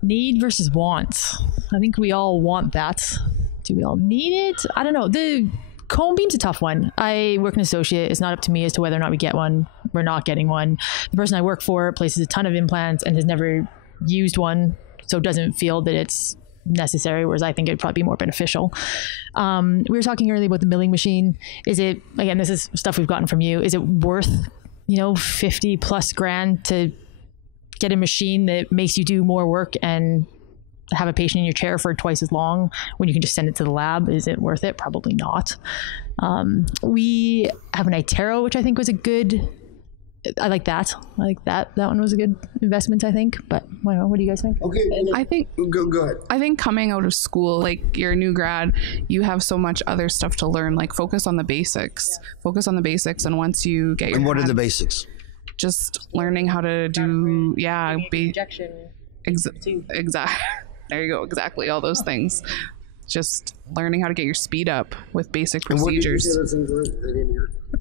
Need versus want. I think we all want that. Do we all need it? I don't know. The cone beam's a tough one. I work an associate. It's not up to me as to whether or not we get one. We're not getting one. The person I work for places a ton of implants and has never used one, so doesn't feel that it's necessary, whereas I think it'd probably be more beneficial. We were talking earlier about the milling machine. Is it, again, this is stuff we've gotten from you, is it worth, 50 plus grand to get a machine that makes you do more work and have a patient in your chair for twice as long when you can just send it to the lab? Is it worth it? Probably not. We have an iTero, which I think was I like that. That one was a good investment, I think. But I don't know. What do you guys think? Okay. I think Go ahead. I think coming out of school, like you're a new grad, you have so much other stuff to learn. Like focus on the basics. Yeah. Focus on the basics, and once you get your what are the basics? Just learning how to do injection. Exactly. There you go. Exactly. All those things. Just learning how to get your speed up with basic procedures.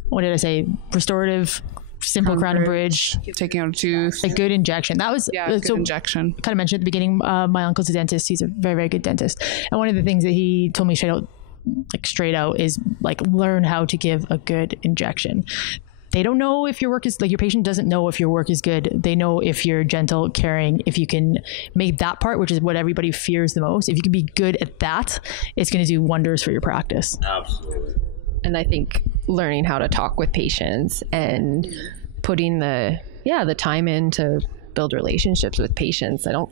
What did I say? Restorative, simple crown and bridge. Taking out a tooth. A good injection. That was good injection. Kind of mentioned at the beginning, my uncle's a dentist. He's a very, very good dentist. And one of the things that he told me straight out is learn how to give a good injection. They don't know if your work is, your patient doesn't know if your work is good. They know if you're gentle, caring, if you can make that part, which is what everybody fears the most. If you can be good at that, it's going to do wonders for your practice. Absolutely. And I think learning how to talk with patients and putting the time in to build relationships with patients. All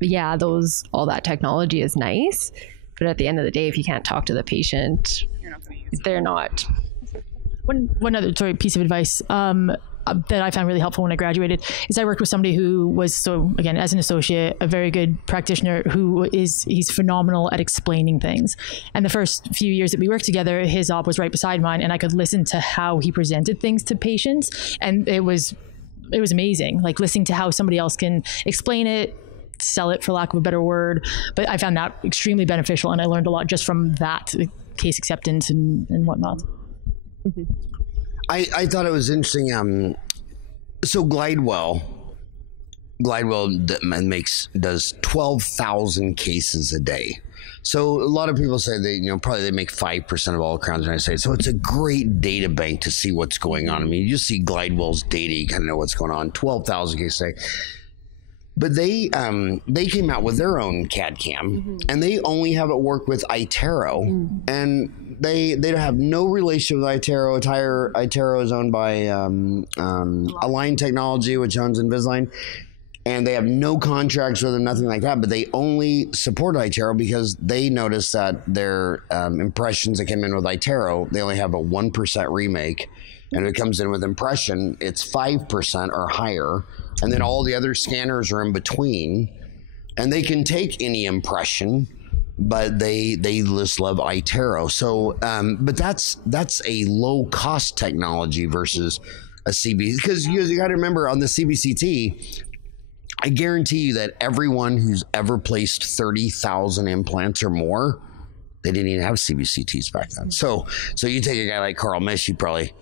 that technology is nice, but at the end of the day, if you can't talk to the patient, they're not. One other piece of advice that I found really helpful when I graduated is I worked with somebody who was, so again, as an associate, a very good practitioner he's phenomenal at explaining things. And the first few years that we worked together, his op was right beside mine, and I could listen to how he presented things to patients. And it was amazing, listening to how somebody else can explain it, sell it, for lack of a better word. But I found that extremely beneficial, and I learned a lot just from that, case acceptance and whatnot. Mm-hmm. I thought it was interesting. So Glidewell does 12,000 cases a day. So a lot of people say they, probably they make 5% of all crowns in the United States. So it's a great data bank to see what's going on. I mean, you just see Glidewell's data, you kind of know what's going on. 12,000 cases a day. But they came out with their own CAD CAM, and they only have it work with iTero, and they don't have no relation with iTero. iTero is owned by Align Technology, which owns Invisalign, and they have no contracts with them, nothing like that. But they only support iTero because they noticed that their impressions that came in with iTero, they only have a 1% remake, and if it comes in with impression, it's 5% or higher. And then all the other scanners are in between, and they can take any impression, but they just love iTero. So, but that's a low cost technology versus a CBCT, because you got to remember on the CBCT, I guarantee you that everyone who's ever placed 30,000 implants or more, they didn't even have CBCTs back then. So you take a guy like Carl Misch, you probably.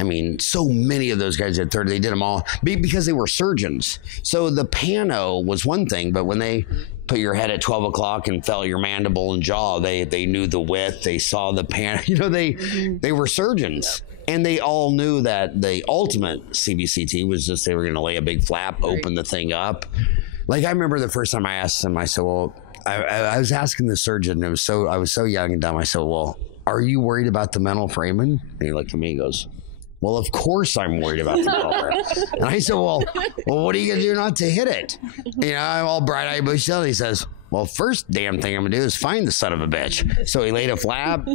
I mean, so many of those guys did 30. They did them all because they were surgeons. So the pano was one thing, but when they put your head at 12 o'clock and felt your mandible and jaw, they knew the width. They saw the pano. They were surgeons, and they all knew that the ultimate CBCT was just they were going to lay a big flap, open the thing up. Like I remember the first time I asked him, I said, "Well, I was asking the surgeon. I was so young and dumb. I said, well, are you worried about the mental framing?" And he looked at me and goes, "Well, of course I'm worried about the mental." And I said, well, what are you going to do not to hit it? I'm all bright-eyed, bushy-tailed. He says, well, first damn thing I'm going to do is find the son of a bitch. So he laid a flap,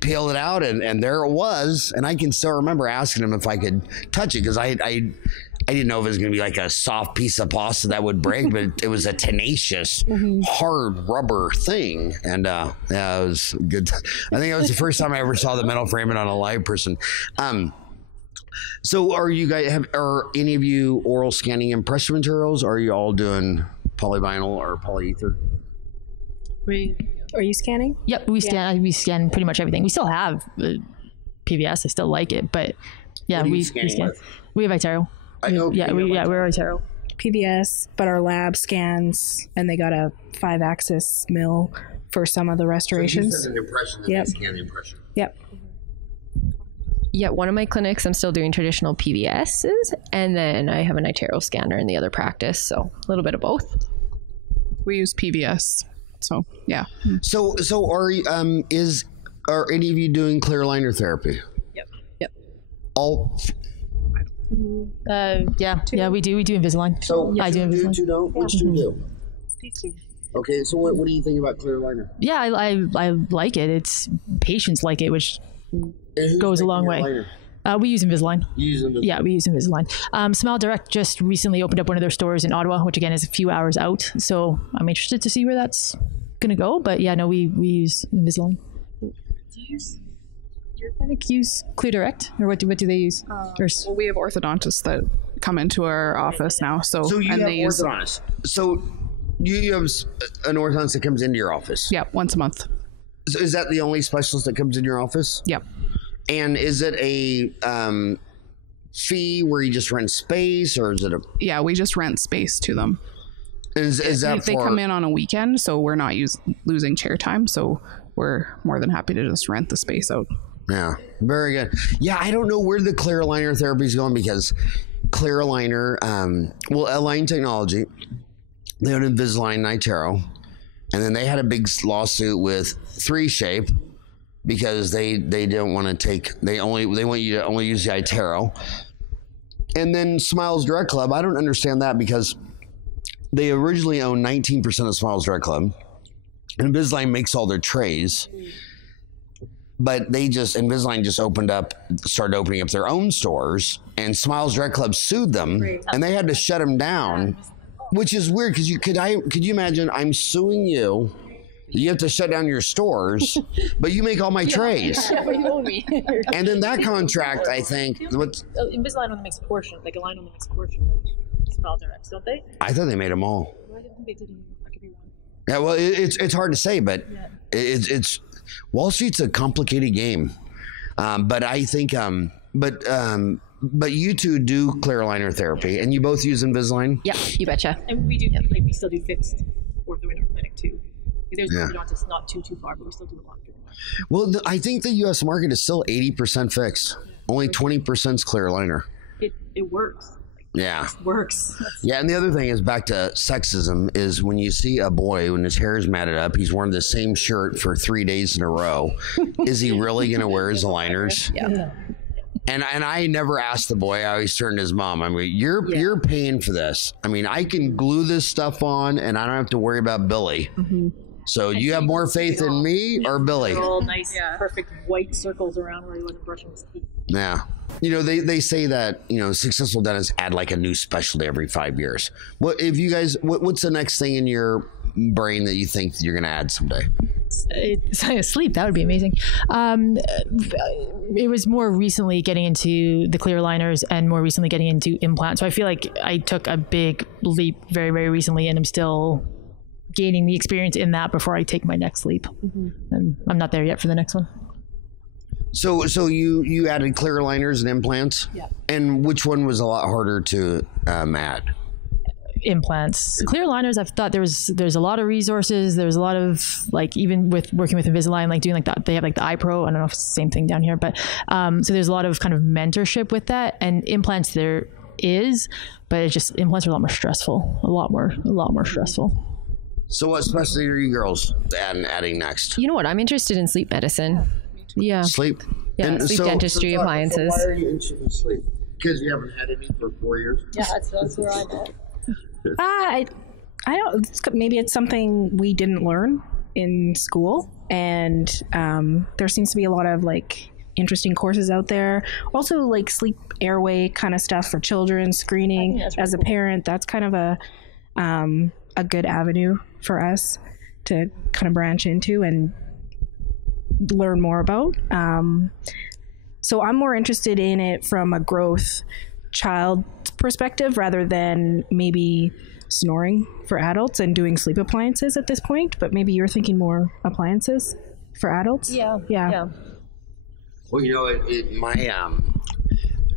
peeled it out, and there it was. And I can still remember asking him if I could touch it, because I didn't know if it was going to be like a soft piece of pasta that would break, but it was a tenacious, hard rubber thing. And yeah, it was good. I think it was the first time I ever saw the metal framing on a live person. So are any of you oral scanning impression materials? Or are you all doing polyvinyl or polyether? Are you scanning? Yep, we scan pretty much everything. We still have PVS. I still like it, but yeah, we scan. We have iTero. We're iTero. PVS, but our lab scans, and they got a 5-axis mill for some of the restorations. So you an impression, and they scan the impression. Yep. Yeah, one of my clinics, I'm still doing traditional PVSs, and then I have an iTero scanner in the other practice, so a little bit of both. We use PVS, so yeah. So are any of you doing clear aligner therapy? Yep. All. Yeah, we do Invisalign. So I do Invisalign. Two don't. Which two do? Okay, so what do you think about clear aligner? Yeah, I like it. It's patients like it, which goes a long way. We use Invisalign. You use Invisalign? Yeah, we use Invisalign. Smile Direct just recently opened up one of their stores in Ottawa, which again is a few hours out. So I'm interested to see where that's going to go. But yeah, no, we use Invisalign. Do your clinic use Clear Direct, or what do they use? Well, we have orthodontists that come into our office now. So you have orthodontists. So you have an orthodontist that comes into your office? Yeah, once a month. So is that the only specialist that comes in your office? Yep. And is it a fee where you just rent space, or is it a? Yeah, we just rent space to them. Is that they come in on a weekend, so we're not losing chair time, so we're more than happy to just rent the space out. Yeah, very good. Yeah, I don't know where the clear aligner therapy is going, because clear aligner, Align Technology, they own Invisalign and iTero, and then they had a big lawsuit with 3Shape because they don't want to take, they want you to only use the iTero. And then Smiles Direct Club, I don't understand that, because they originally owned 19% of Smiles Direct Club, and Invisalign makes all their trays. But Invisalign just started opening up their own stores, and Smiles Direct Club sued them, and they had to shut them down, which is weird, because could you imagine, I'm suing you, you have to shut down your stores, but you make all my trays. Yeah, but you own me. And then that contract, I think, Invisalign only makes a portion, like Align only makes a portion of Smile Direct, don't they? I thought they made them all. I think they did. I could be wrong. Yeah, well, it's hard to say, but it's Wall Street's a complicated game. But I think, but you two do clear aligner therapy, and you both use Invisalign? Yeah, you betcha. And we do, we still do fixed ortho in our clinic too. There's endodontists not too far, but we still do a lot. Well, I think the U.S. market is still 80% fixed. Only 20% is clear aligner. It works. Yeah. It works. Yeah, and the other thing is back to sexism is when you see a boy when his hair is matted up, he's worn the same shirt for 3 days in a row. Is he really going to wear his aligners? Yeah. And I never asked the boy. I always turned to his mom. I mean, you're paying for this. I mean, I can glue this stuff on, and I don't have to worry about Billy. Mm-hmm. So do you have more faith in me or Billy? They're all nice, perfect white circles around where he wasn't brushing his teeth. Yeah. You know, they say that, you know, successful dentists add like a new specialty every 5 years. What if you guys, what's the next thing in your brain that you think you're going to add someday? Sleep. That would be amazing. It was more recently getting into the clear aligners and more recently getting into implants. So I feel like I took a big leap very, very recently, and I'm still gaining the experience in that before I take my next leap. Mm-hmm. I'm not there yet for the next one. So you added clear aligners and implants? Yeah. And which one was a lot harder to add? Implants. Clear aligners, I've thought there's a lot of resources. There's a lot of, like, even with working with Invisalign, like doing like that, they have like the iPro. I don't know if it's the same thing down here, but so there's a lot of kind of mentorship with that. And implants there is, but it's just implants are a lot more stressful. A lot more stressful. So what specialty are you girls adding next? You know what? I'm interested in sleep medicine. Yeah. Sleep? Yeah, and sleep dentistry appliances. So why are you interested in sleep? Because you haven't had any for 4 years? Yeah, that's where I'm at. I don't, maybe it's something we didn't learn in school, and there seems to be a lot of like interesting courses out there. Also like sleep airway kind of stuff for children, screening. As a parent, that's kind of a good avenue for us to kind of branch into and learn more about. So I'm more interested in it from a growth child perspective rather than maybe snoring for adults and doing sleep appliances at this point. But maybe you're thinking more appliances for adults. Yeah. Well, you know,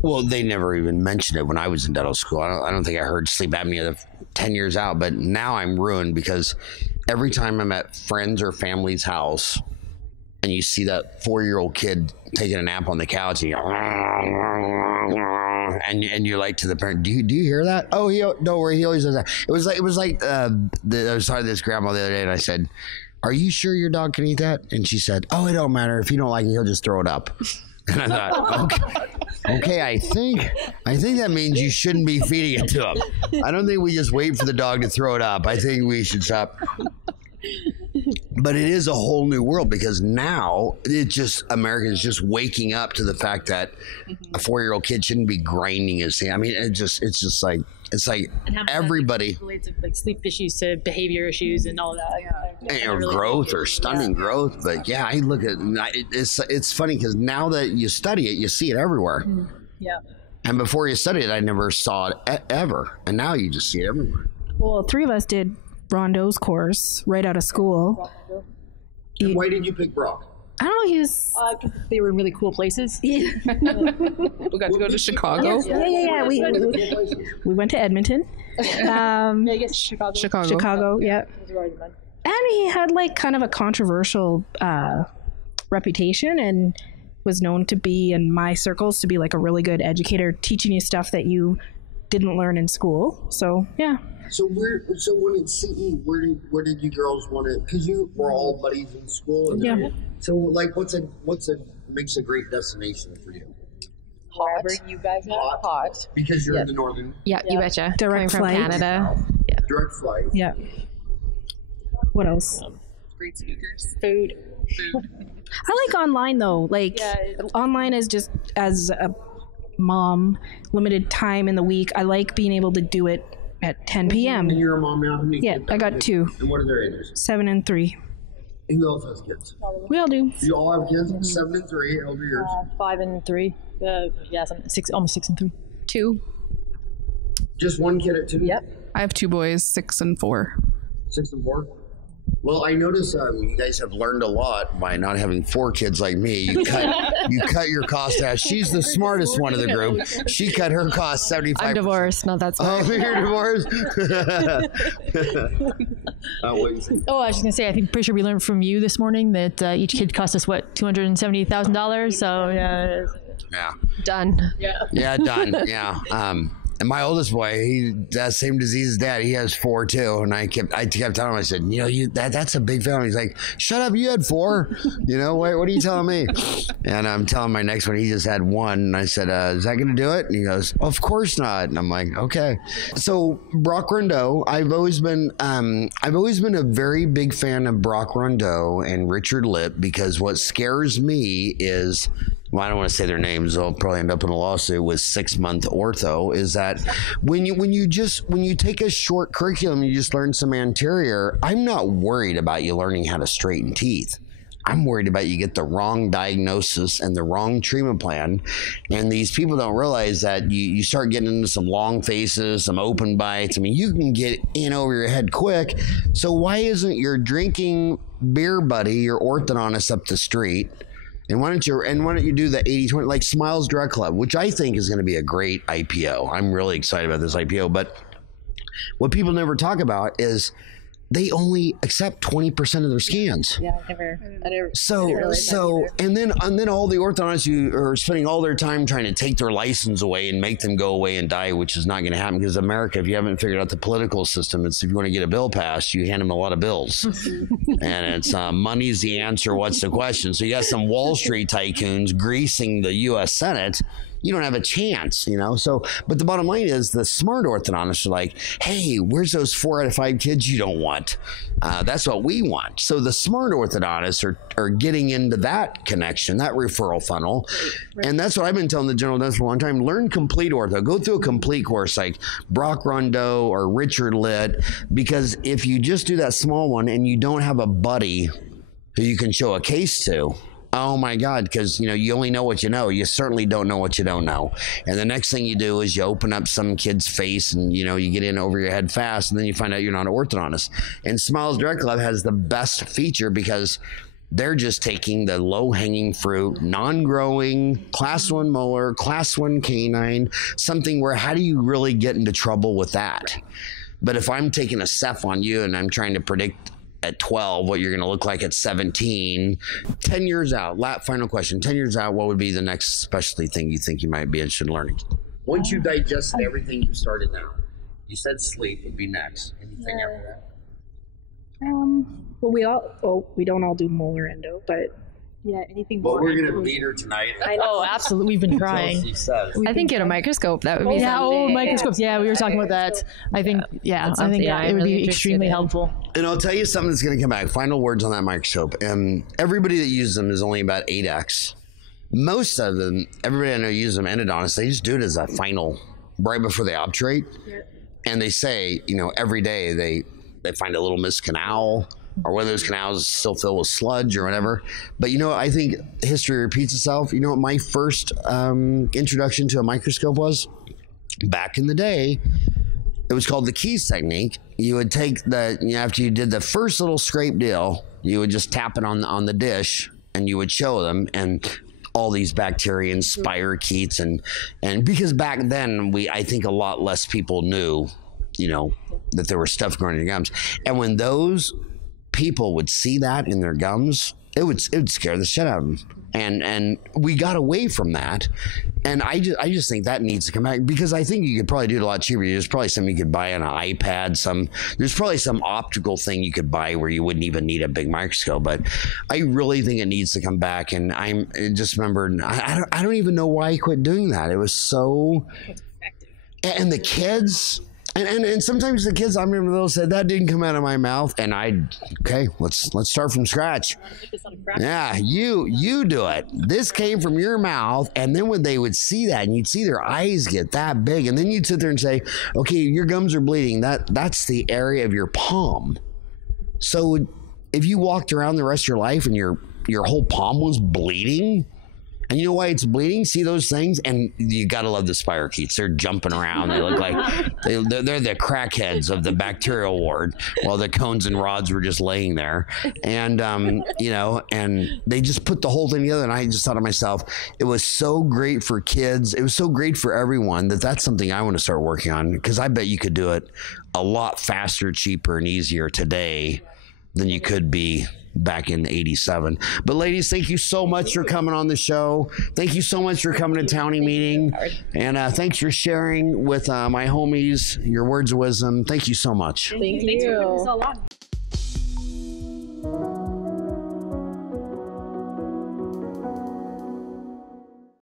well, they never even mentioned it when I was in dental school. I don't think I heard sleep apnea 10 years out, but now I'm ruined because every time I'm at friends or family's house and you see that 4-year-old kid taking a nap on the couch and you're like to the parent, do you hear that? Oh, don't worry, he always does that. It was like I was talking to this grandma the other day and I said, are you sure your dog can eat that? And she said, oh, it don't matter. If you don't like it, he'll just throw it up. And I thought, okay, I think that means you shouldn't be feeding it to him. I don't think we just wait for the dog to throw it up. I think we should stop. But it is a whole new world because now America is just waking up to the fact that a 4-year-old kid shouldn't be grinding his hand. I mean, it's just like everybody relates like sleep issues to behavior issues and all that. Or really growth or stunning growth. But yeah, I look at it's funny because now that you study it, you see it everywhere. Yeah. And before you studied it, I never saw it ever. And now you just see it everywhere. Well, 3 of us did Rondeau's course right out of school. And why did you pick Brock? I don't know, he was... they were in really cool places. We got to go to Chicago. Yeah. We went to Edmonton. I guess Chicago, yeah. And he had like kind of a controversial reputation and was known to be in my circles to be like a really good educator, teaching you stuff that you didn't learn in school. So, yeah. So when it's CE, where did you girls want to? Because you were all buddies in school. And so like, what's makes a great destination for you? Hot. Wherever you guys are. Hot. Because you're in the northern. Yeah, you betcha. Direct Coming flight. from Canada. Yeah. Direct flight. Yeah. What else? Great speakers. Food. I like online though. Like online is just as a mom, limited time in the week. I like being able to do it at 10 p.m. And you're a mom now? How many kids? I got 2. And what are their ages? 7 and 3. Who else has kids? We all do. You all have kids? 7 and 3. How old are yours? 5 and 3. Almost 6 and 3. 2. Just one kid at 2? Yep. I have 2 boys, 6 and 4. 6 and 4? Well, I notice you guys have learned a lot by not having 4 kids like me. You cut your cost out. She's the smartest one of the group. She cut her cost 75%. I'm divorced, not that smart. Oh, you're divorced? What do you think? Oh, I was just gonna say, pretty sure we learned from you this morning that each kid cost us what, $270,000. So yeah. Done. Yeah, done. Yeah. And my oldest boy, he has the same disease as dad. He has 4 too. And I kept telling him, I said, that's a big family. He's like, shut up, you had 4. What are you telling me? And I'm telling my next one, he just had 1. And I said, is that going to do it? And he goes, of course not. And I'm like, okay. So Brock Rondeau, I've always been a very big fan of Brock Rondeau and Richard Lipp, because what scares me is, well, I don't want to say their names, I'll probably end up in a lawsuit with 6-month ortho, is that when you take a short curriculum, you just learn some anterior, I'm not worried about you learning how to straighten teeth. I'm worried about you get the wrong diagnosis and the wrong treatment plan. And these people don't realize that you start getting into some long faces, some open bites. I mean, you can get in over your head quick. So why isn't your drinking beer buddy, your orthodontist up the street? And why don't you do the 80-20, like Smiles Drug Club, which I think is going to be a great IPO. I'm really excited about this IPO. But what people never talk about is they only accept 20% of their scans. Yeah, I never and then all the orthodontists who are spending all their time trying to take their license away and make them go away and die, which is not going to happen, because America, if you haven't figured out the political system, it's if you want to get a bill passed, you hand them a lot of bills. And it's money's the answer, what's the question? So you got some Wall Street tycoons greasing the U.S. Senate. You don't have a chance, So, but the bottom line is the smart orthodontists are like, hey, where's those 4 out of 5 kids you don't want? That's what we want. So the smart orthodontists are getting into that connection, that referral funnel. And that's what I've been telling the general dentist for a long time. Learn complete ortho. Go through a complete course like Brock Rondeau or Richard Litt, because if you just do that small one and you don't have a buddy who you can show a case to, oh my God, because you only know what you know. You certainly don't know what you don't know. And the next thing you do is you open up some kid's face and you get in over your head fast, and then you find out you're not an orthodontist. And Smiles Direct Club has the best feature because they're just taking the low-hanging fruit, non-growing, class 1 molar, class 1 canine, something where how do you really get into trouble with that? But if I'm taking a Ceph on you and I'm trying to predict at 12 what you're going to look like at 17, 10 years out, final question, 10 years out, what would be the next specialty thing you think you might be interested in learning? Once you digest everything you started now, you said sleep would be next. Anything after that? Well, we don't all do molar endo, but yeah, anything more. Well, we're going to beat her tonight. Oh, absolutely. We've been trying. I think get a microscope. That would be microscopes. Yeah, we were talking about that. I think it would be extremely helpful. And I'll tell you something that's going to come back. Final words on that microscope. Everybody that uses them is only about 8x. Most of them, everybody I know uses them endodontists. They just do it as a final, right before they obturate. Yep. And they say, every day they find a little missed canal, or whether those canals still filled with sludge or whatever. But I think history repeats itself. You know what my first introduction to a microscope was? Back in the day, it was called the Keys technique. You would take after you did the first little scrape deal, you would just tap it on the dish and you would show them, and all these bacteria and spirochetes and because back then I think a lot less people knew, that there was stuff growing in your gums. And when those people would see that in their gums, it would scare the shit out of them. And we got away from that. And I just think that needs to come back, because I think you could probably do it a lot cheaper. There's probably something you could buy on an iPad. There's probably some optical thing you could buy where you wouldn't even need a big microscope. But I really think it needs to come back. And I just remembered, I don't even know why I quit doing that. It was so, and the kids. And sometimes the kids, I remember they'll say, that didn't come out of my mouth. And let's start from scratch. Yeah, you do it. This came from your mouth. And then when they would see that, and you'd see their eyes get that big, and then you'd sit there and say, okay, your gums are bleeding. That's the area of your palm. So if you walked around the rest of your life and your whole palm was bleeding, And you know why it's bleeding? See those things? And you gotta love the spirochetes. They're jumping around. They look like they're the crackheads of the bacterial ward, while the cones and rods were just laying there. And you know, and they just put the whole thing together. And I just thought to myself, it was so great for kids. It was so great for everyone that's something I want to start working on, because I bet you could do it a lot faster, cheaper, and easier today than you could be back in 87. But ladies, thank you so much for coming on the show. Thank you so much for coming to Townie Meeting. And thanks for sharing with my homies your words of wisdom. Thank you so much. Thank you. Thanks for coming so long.